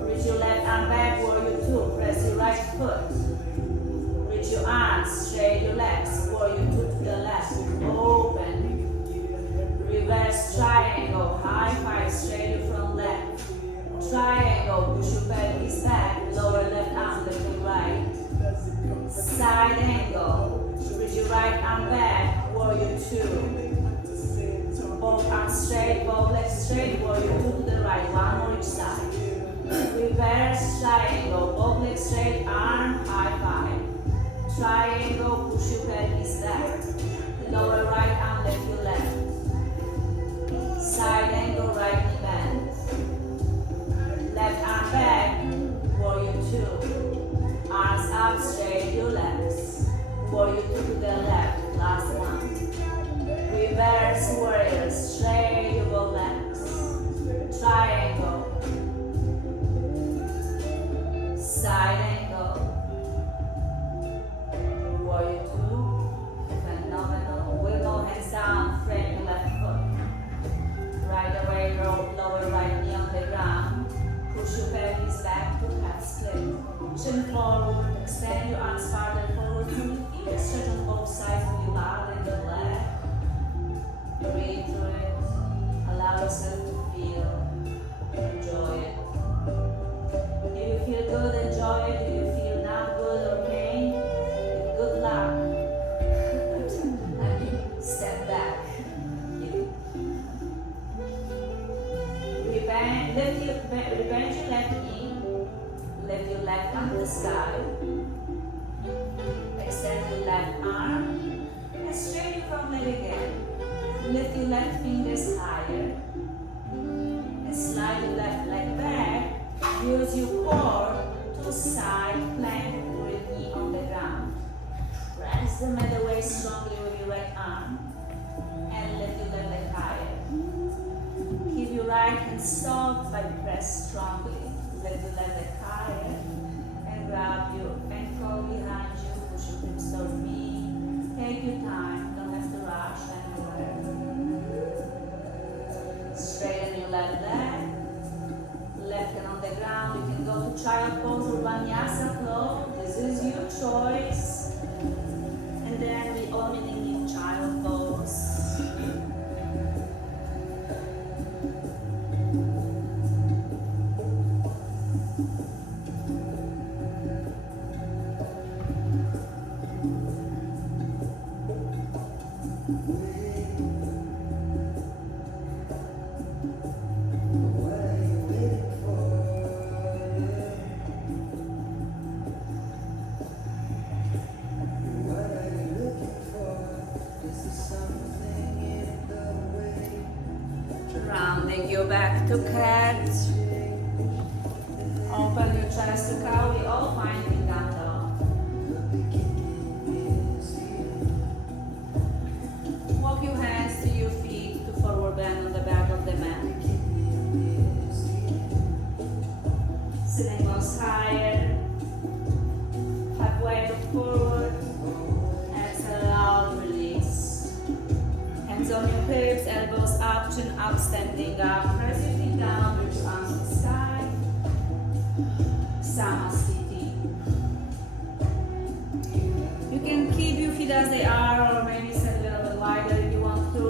reach your left arm back, warrior two, press your right foot. Reach your arms, straight your legs, warrior two to the left, open. Reverse triangle, high five, straight your front leg. Triangle, push your pelvis back, lower left arm, lift your right. Side angle, reach your right arm back, warrior two. Both arms straight, both legs straight, warrior two to the right, one more each side. Reverse triangle, both legs straight, arm, high five. Triangle, push your pelvis lift your left fingers higher. And slide your left leg back. Use your core to side plank with knee on the ground. Press the middle waist strongly with your right arm. And lift your left leg higher. Keep your right hand soft but press strongly. Lift your left leg higher. And grab your ankle behind you. Push your hips toward me. Take your time. Don't have to rush anywhere. Straighten your left leg. Left hand on the ground. You can go to child pose or vinyasa flow. This is your choice. And then we only need child pose. Rounding you back to cat. Open your chest to cow. We all find in down dog. Walk your hands to your feet to forward bend on the back of the mat. Sitting bones higher. Halfway look forward. Exhale out, release. Hands on your hips, elbows up, chin up, standing up. Press your feet down, reach your arms to the sky. Samasthiti. You can keep your feet as they are, or maybe set a little bit wider if you want to.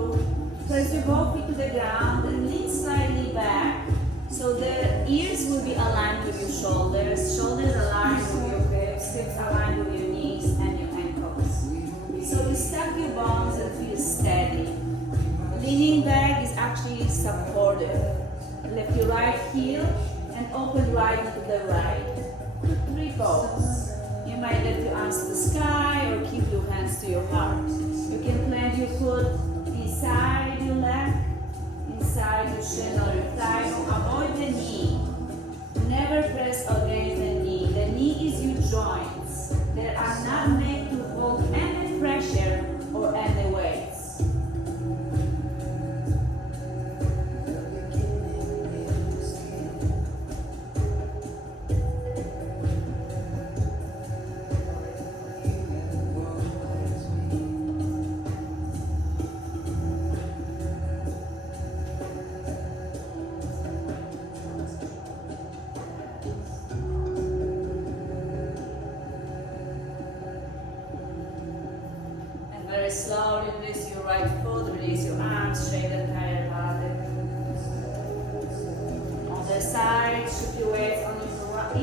Press your both feet to the ground and lean slightly back so the ears will be aligned with your shoulders. Shoulders aligned with your hips, hips aligned with your knees and your ankles. So you stack your bones and feel steady. Leaning back is actually supportive. Lift your right heel and open right to the right. 3 poses. You might lift your arms to the sky or keep your hands to your heart. You can plant your foot inside your leg, inside your shin or your thigh. Avoid the knee. Never press against the knee. The knee is your joints. They are not made to hold any pressure or any weights. Very slowly release your right foot, release your arms, straight the entire body. On the side, shift your weight on your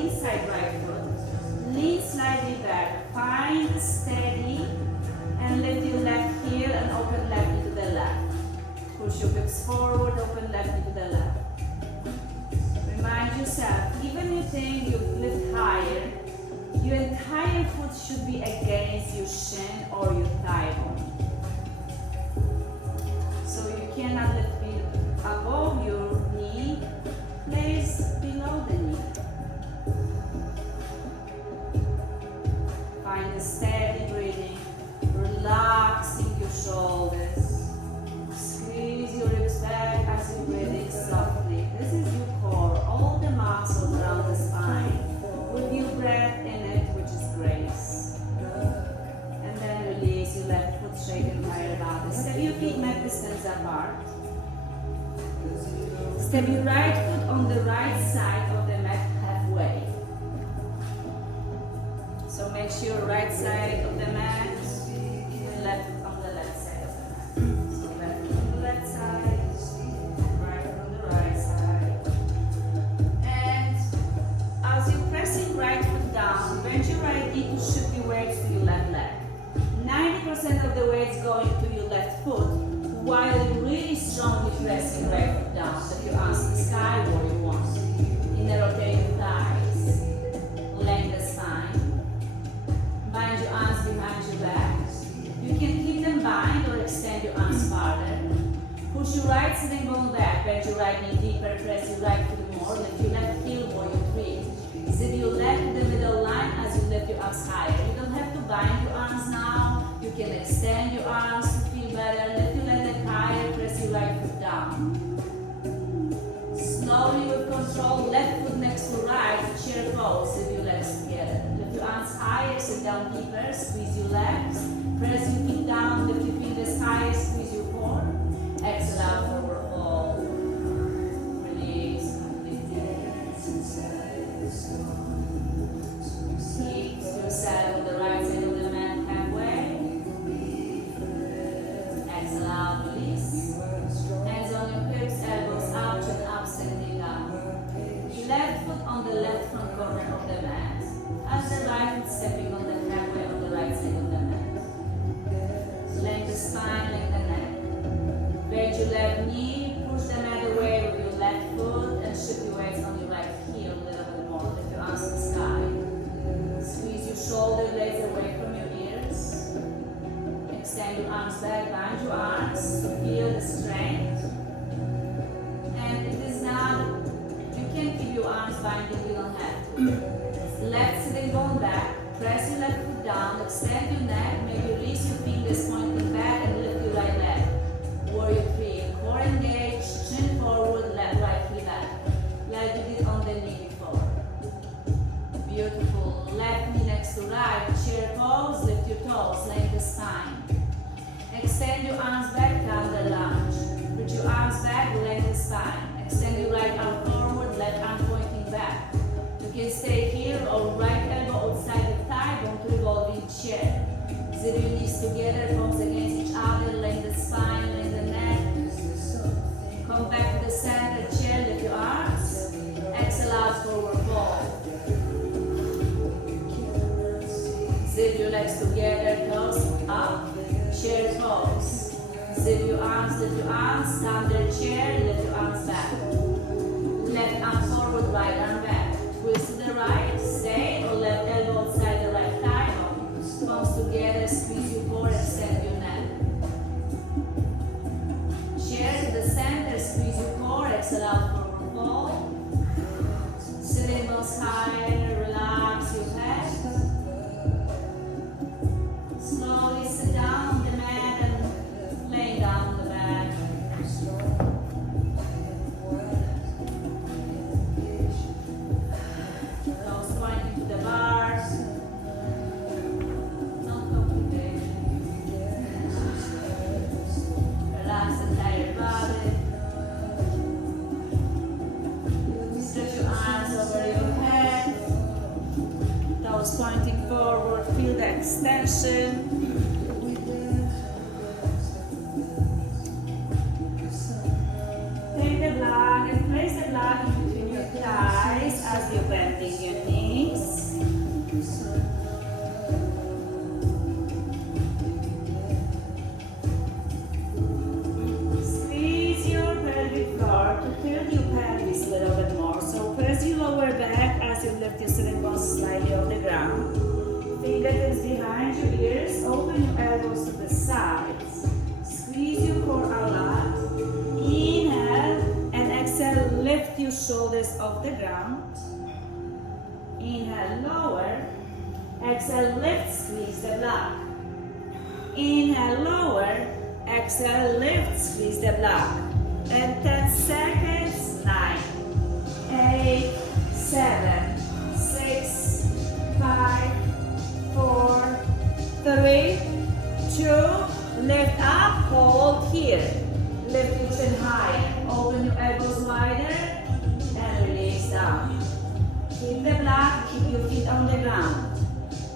inside right foot. Lean slightly back, find steady, and lift your left heel and open left knee to the left. Push your hips forward, open left knee to the left. Remind yourself, even if you think you lift higher, your entire foot should be against your shin or your thigh bone. So you cannot lift feet above your knee, place below the knee. Find a steady breathing, relaxing your shoulders. Squeeze your ribs back as you breathe in softly. This is your core, all the muscles around the spine. With your breath in it, which is grace. And then release your left foot, shake and entire body. Step your feet mat distance apart. Step your right foot on the right side of the mat halfway. So make sure right side of the mat, and left foot on the left side of the mat. So left foot on the left side, right foot on the right side. And as you're pressing right foot down, bend your right knee to shift your weights to your left leg. 90% of the weight's going to your left foot, while you're really strongly pressing right foot down. If you arms to the sky, where you want. Inner rotate your thighs. Lengthen the spine. Bind your arms behind your back. You can keep them bind or extend your arms farther. Push your right sitting bone back, bend your right knee deeper, press your right foot more, lift your left heel, warrior three. Zip your left to the middle line as you lift your arms higher. You don't have to bind your arms now. You can extend your arms to feel better. Lift your left leg higher, press your right foot down. Slowly with control, left foot next to right, chair pose, zip your legs together. Lift your arms higher, sit down deeper, squeeze your legs. Press your feet down, lift your fingers higher, squeeze your core. Exhale out, forward fold. Release, keep yourself on the right side of the mat halfway. Exhale out, release. Hands on your hips, elbows out, chin up, sending up. Left foot on the left front corner of the mat. As the right foot stepping on the halfway on the right side of the mat. Length the spine, length the neck. Bend your left knee, push the mat away with your left foot and shift your weights on your right heel a little bit more. Lift your arms to the sky. Squeeze your shoulder blades away from your ears. Extend your arms back, bind your arms to feel the strength. And it is not, you can keep your arms binded, you don't have to. Left sitting bone back, press your left foot down, extend your neck, maybe release your fingers pointing back and lift your right leg. Warrior three, core engaged, chin forward, left, right, heel back. Like you did on the knee before. Beautiful. Left knee next to right, chair pose, lift your toes, lengthen the spine. Extend your arms back, down the lunge. Put your arms back, lengthen the spine. Extend your right arm forward, left arm pointing back. You can stay here or right elbow outside the thigh, don't revolve in chair. Zip your knees together, palms against each other, lengthen the spine, lengthen the neck. Come back to the center, chair, lift your arms. Exhale out, forward fold. Zip your legs together, toes up, chair pose. Zip your arms, lift your arms, standard chair, lift your arms back. Left arm forward, right arm back. Twist to the right, stay, or left elbow outside the right thigh. Palms together, squeeze your core, extend your neck. Chair to the center, squeeze your core, exhale out, forward fold. Sitting bones higher, relax your head. Slowly sit down on the mat and lay down on the back. Nose pointing to the bar. Not complicated. Relax the entire body. Stretch your arms over your head. Toes pointing forward. Feel the extension. Take the block and place the block in between your thighs as you're bending your knees. Squeeze your pelvic floor to tilt your pelvis a little bit more. So press your lower back as you lift your sitting bones slightly off the ground. Fingertips behind your ears. Open your elbows to the sides. Squeeze your core a lot. Inhale and exhale, lift your shoulders off the ground. Inhale, lower. Exhale, lift, squeeze the block. Inhale, lower. Exhale, lift, squeeze the block. And 10 seconds. 9, 8, 7, 6, 5, 4, 3, 2, lift up, hold here. Lift your chin higher, open your elbows wider, and release down. Keep the block, keep your feet on the ground.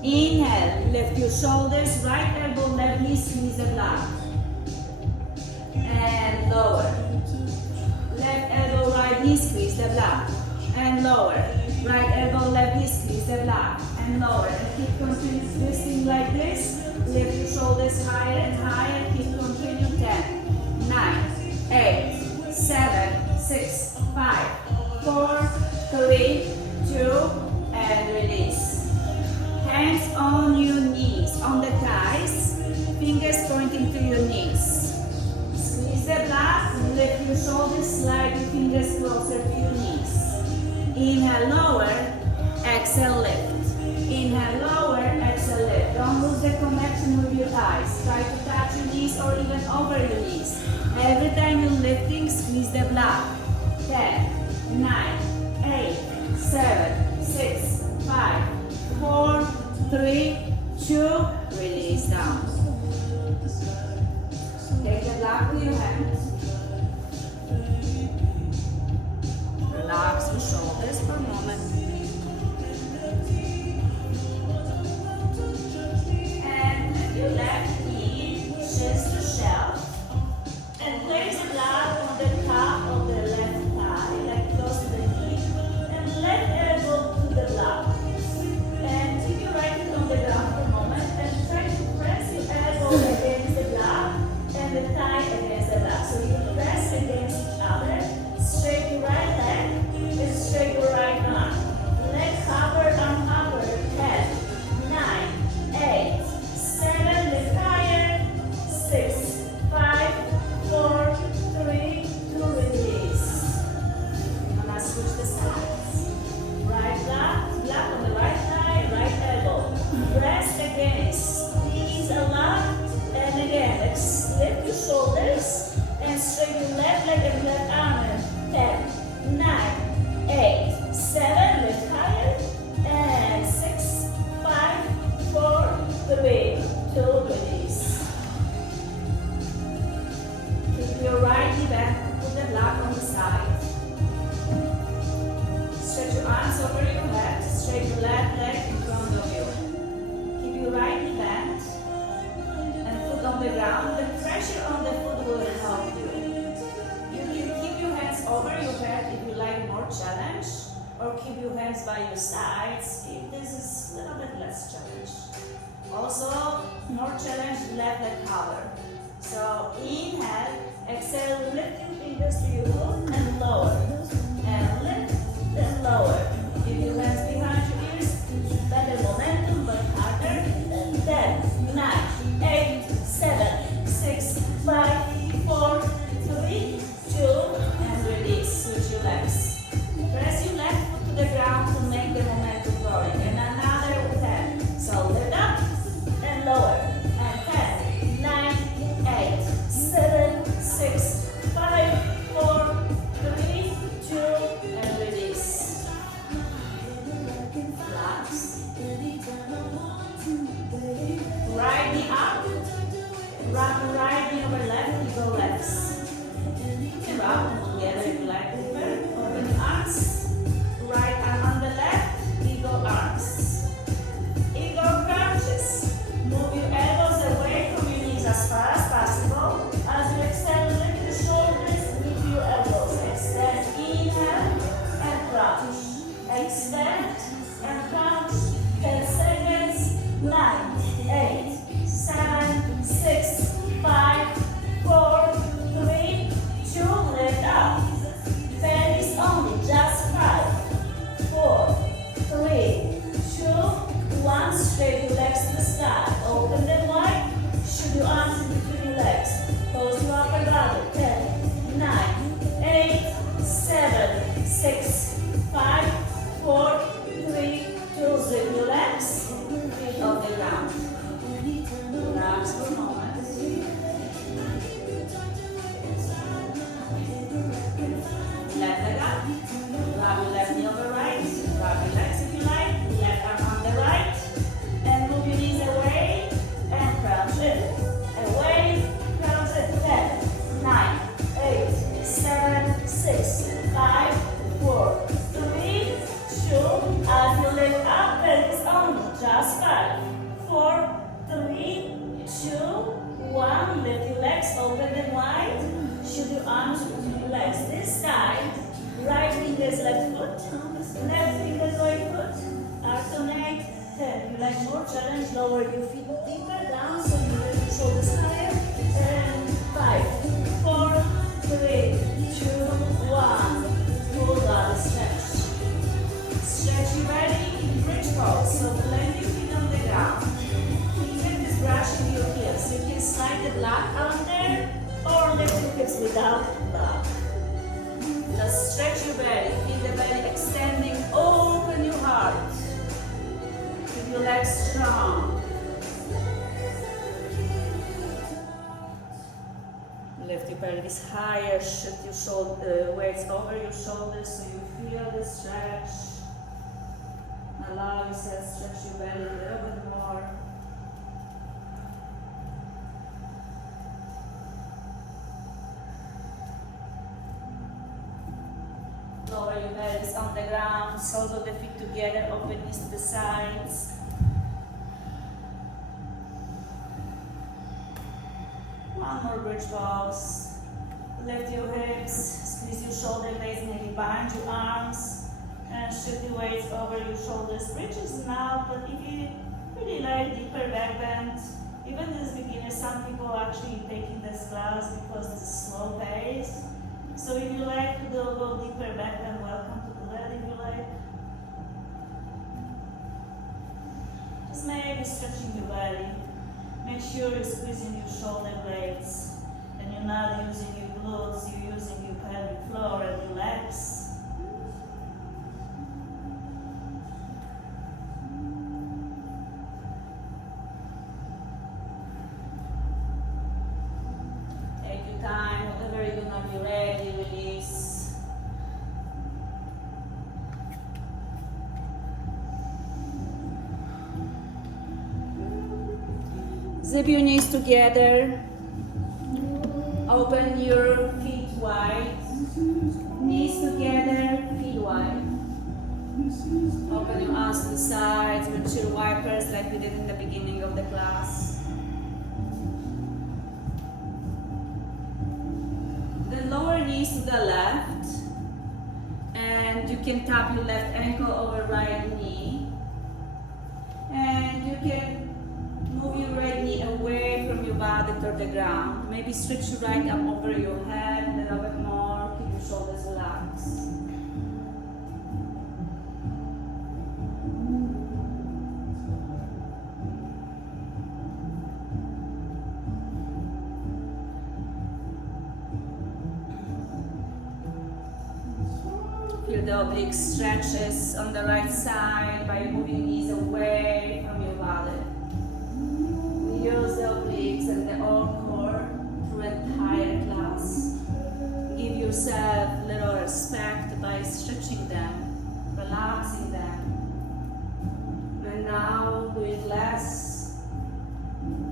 Inhale, lift your shoulders, right elbow, left knee, squeeze the block. And lower. Left elbow, right knee, squeeze the block. And lower. Right elbow, left knee, squeeze the block. And lower. And keep continuing twisting like this. Lift your shoulders higher and higher. Keep continuing. 10, 9, 8, 7, 6, 5, 4, 3, 2, and release. Hands on your knees, on the thighs. Fingers pointing to your knees. Squeeze the block. lift your shoulders, slide your fingers closer to your knees. Inhale, lower, exhale, lift. Inhale, lower, exhale, lift. Don't lose the connection with your eyes. Try to touch your knees or even over your knees. Every time you're lifting, squeeze the blood. 10, 9, 8, 7, 6, 5, 4, 3, 2, release down. Take the block with your hands. Relax your shoulders for a moment. And with your left knee, chest to shelf. And place the block on the top of the left thigh, like close to the knee. And left elbow to the block. And keep your right foot on the ground for a moment. And try to press your elbow against the block and the thigh against the block. So you press against each other. Straight your right leg and straight your right arm. Leg hover, arm hover. 10, 9, 8, 7, lift higher. 6, 5, 4, 3, 2, release. Now switch the sides. Right block on the right thigh, right elbow. Press against, squeeze a lot, and again, lift your shoulders and straighten your left leg and left arm. 10, 9, 8, 7, lift higher, and 6, 5, 4, 3, 2, release. Keep your right knee bent, put the block on the side. Stretch your arms over your head, straighten your left leg in front of you. Keep your right knee bent and foot on the ground. The pressure on the foot will help you. You can keep your hands over your head if you like more challenge, or keep your hands by your sides if this is a little bit less challenge. Also, more challenge, left leg hover. So inhale, exhale, lift your fingers to your foot and lower. And lift and lower. Keep your hands behind your ears. Better momentum, but harder. 10, 9, 8, 7, 6, 5, 4, 3, 2, and release. Switch your legs. Press your left foot to the ground to make the momentum going. And another 10. So lift up and lower. And 10, 9, 8, 7, 6, 5, 4, 3, 2, and release. Relax. Right knee up. Wrap your right knee over left, ego legs. You can wrap together if you like. Open your arms. Right arm on the left, ego arms. Ego crunches. Move your elbows away from your knees as far as possible. As you extend, lift the shoulders, lift your elbows. Extend, inhale, and crunch. Extend and crunch. 10 seconds. 9, 8, 7, 6, 5, 4, 3, 2, lift up. Pelvis only, just 5, 4, 3, 2, 1. Straight your legs to the sky. Open them wide. Shoot your arms in between your legs. Close your upper body. 10, 9, 8, 7, 6, 5, 4, 3, 2. Zip your legs. Feet off the ground. Relax for a moment. Left leg up. Grab your left knee over right. Grab your legs if you like. Left arm on the right. And move your knees away. And crouch in. Away. Crouch in. 10, 9, 8, 7, 6, 5, 4, 3, 2. As you lift up, pelvis only. Just 5, 4, 3, 2, 1. Lift your legs, open them wide. Shoot your arms between your legs. This side, right fingers left foot, left fingers right foot. Alternate. 10. You like more challenge, lower your feet deeper down so you lift your shoulders higher. And 5, 4, 3, 2, 1. Full body stretch. Stretch you ready, bridge pose. So blend your feet on the ground. Fingertips brushing your heels. You can slide the block out there Or lift your hips without block. Just stretch your belly, feel the belly extending, open your heart. Keep your legs strong. Lift your pelvis higher, shift your weights over your shoulders so you feel the stretch. Allow yourself to stretch your belly a little bit more. Lower your pelvis on the ground, soles of the feet together, open knees to the sides. One more bridge pose. Lift your hips, squeeze your shoulder blades, maybe bind your arms, and shift the weights over your shoulders. Bridges now, but if you really like deeper back bend, even as beginners, some people actually taking this class because it's a slow pace. So if you like to do a little deeper back bend, welcome to do that if you like. Just maybe stretching your body. Make sure you're squeezing your shoulder blades and you're not using your glutes, you're using your pelvic floor and your legs. Take your time, whatever you're gonna be ready, release. Zip your knees together. Open your feet wide. Knees together, feet wide. Open your arms to the sides with your wipers like we did in the beginning of the class. Then lower knees to the left. And you can tap your left ankle over right knee. And you can move your right knee away from your body toward the ground. Maybe stretch your right arm over your head a little bit more. Keep your shoulders relaxed. Feel the oblique stretches on the right side by moving knees away from your body. Use the obliques and the whole core through entire class. Give yourself little respect by stretching them, relaxing them. And now do it less.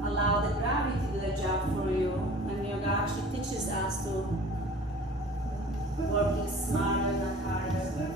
Allow the gravity to do the job for you. And yoga actually teaches us to working smarter, not harder.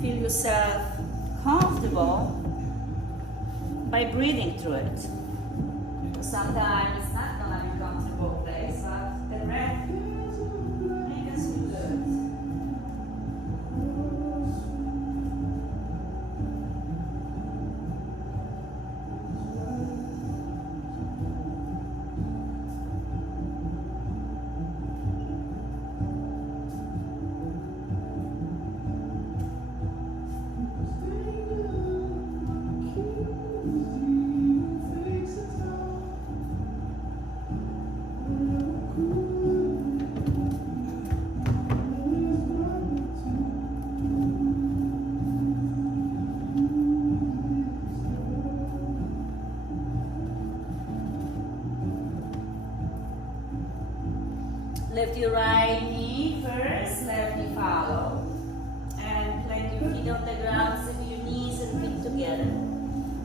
Feel yourself comfortable by breathing through it. Sometimes it's not gonna be a comfortable place, but the breath makes us feel good. Lift your right knee first, left knee follow. And plant your feet on the ground, send your knees and feet together.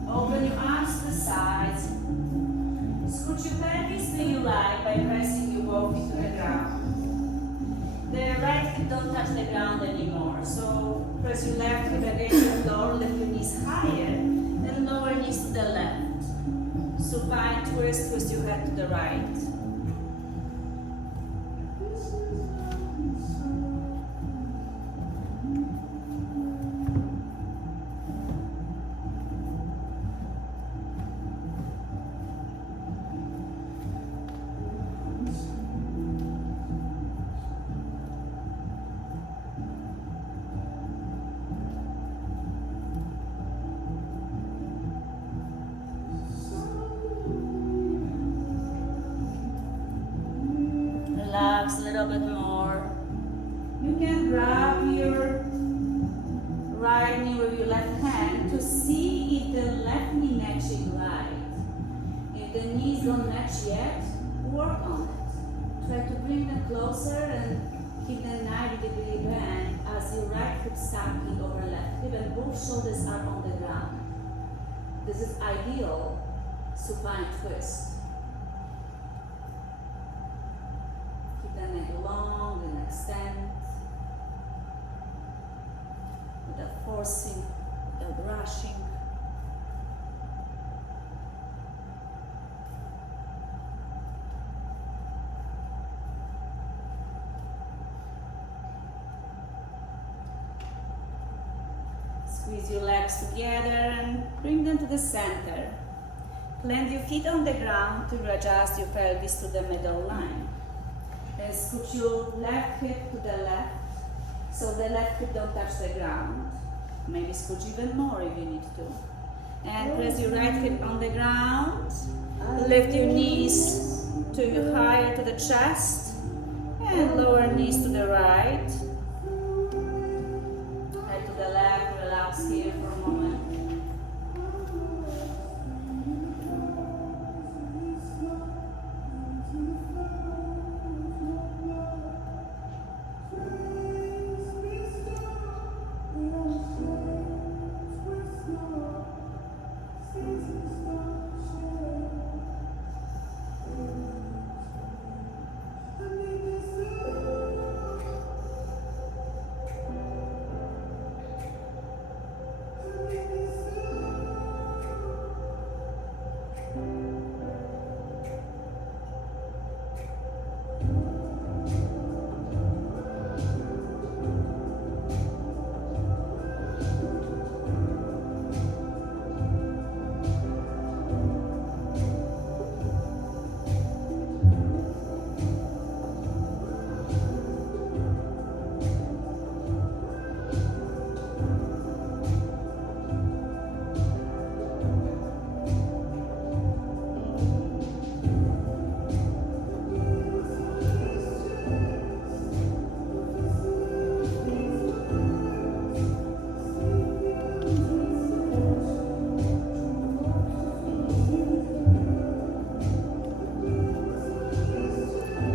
Open your arms to the sides. Scoot your pelvis to your right by pressing your both feet to the ground. The right foot don't touch the ground anymore, so press your left foot against the floor, lift your knees higher, and lower knees to the left. Supine twist, twist your head to the right. Relax a little bit more. You can grab your right knee with your left hand to see if the left knee matching right. If the knees don't match yet, work on it. Try to bring them closer and keep the 90-degree bend as your right hip stacking over left hip and both shoulders are on the ground. This is ideal supine twist. The neck long and extend without forcing, without rushing. Squeeze your legs together and bring them to the center. Plant your feet on the ground to readjust your pelvis to the middle line. And scoot your left hip to the left, so the left hip don't touch the ground. Maybe scoot even more if you need to. And press your right hip on the ground. Lift your knees to higher to the chest, and lower knees to the right. Head to the left, relax here for a moment.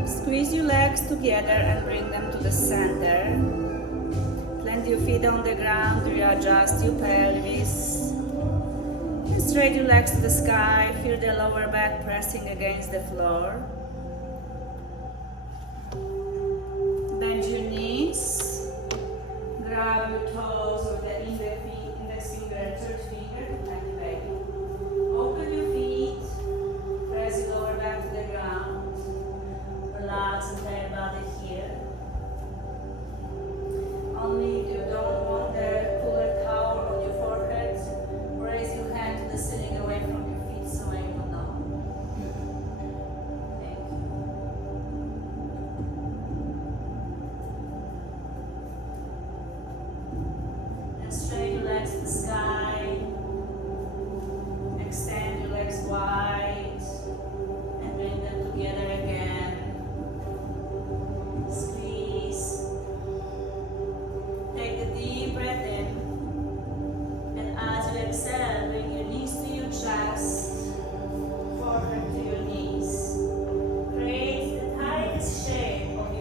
Squeeze your legs together and bring them to the center. Plant your feet on the ground, readjust your pelvis. And straight your legs to the sky, feel the lower back pressing against the floor. Bend your knees. Grab your toes with the index finger and third finger to plant your back. Open your feet, press your lower back to the ground. Relax entire body here. Only if you don't want the cooler towel on your forehead, raise your hand to the ceiling away from your feet so I will know. Thank you. And straight your legs to the sky. Extend your legs wide and bring them together again. Squeeze. Take a deep breath in. And as you exhale, bring your knees to your chest, forehead to your knees. Create the tightest shape of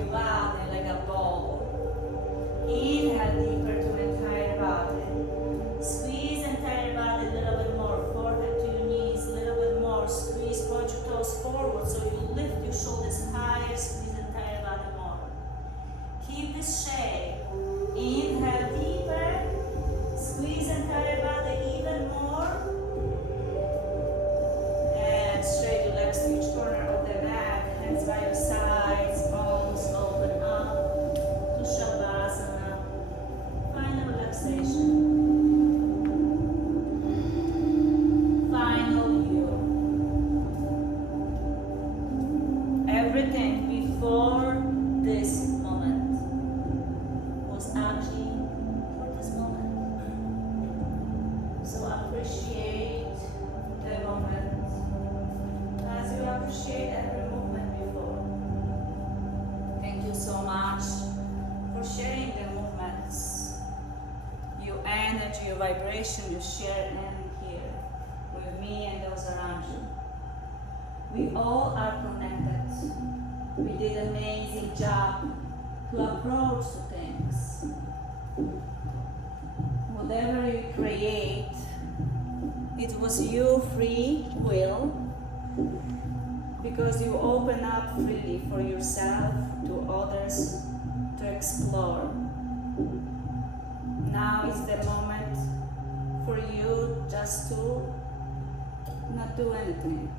positive vibration you share in here with me and those around you. We all are connected. We did an amazing job to approach to things. Whatever you create, it was your free will, because you open up freely for yourself, to others, to explore. Now is the moment for you just to not do anything,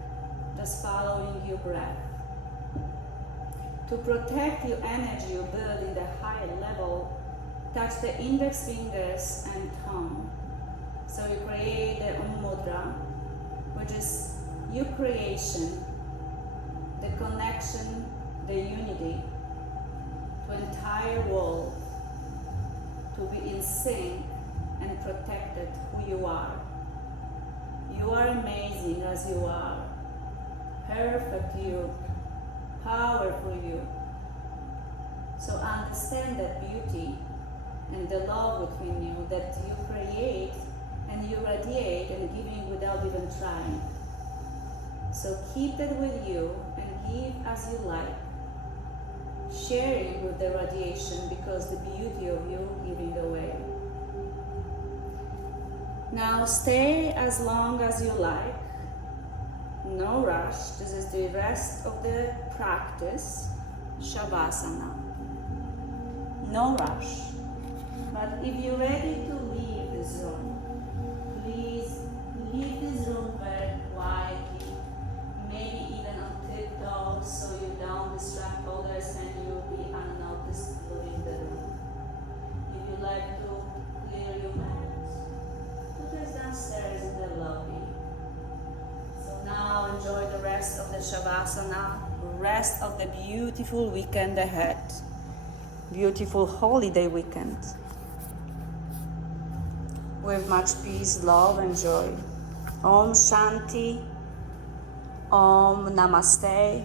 just following your breath. To protect your energy you build in the higher level, touch the index fingers and thumb. So you create the mudra, which is your creation, the connection, the unity to entire world, to be in sync and protected who you are. You are amazing as you are, perfect you, powerful you. So understand that beauty and the love within you that you create and you radiate and giving without even trying. So keep that with you and give as you like, sharing with the radiation, because the beauty of you giving away. Now stay as long as you like, no rush. This is the rest of the practice, Shavasana. No rush. But if you're ready to leave this room, please leave this room very quietly, maybe even on tiptoe, so you don't distract others and you'll be unnoticed leaving the room. If you like to clear your mind, put us downstairs in the lobby. So now enjoy the rest of the Shavasana, rest of the beautiful weekend ahead, beautiful holiday weekend. With much peace, love, and joy. Om Shanti, Om Namaste.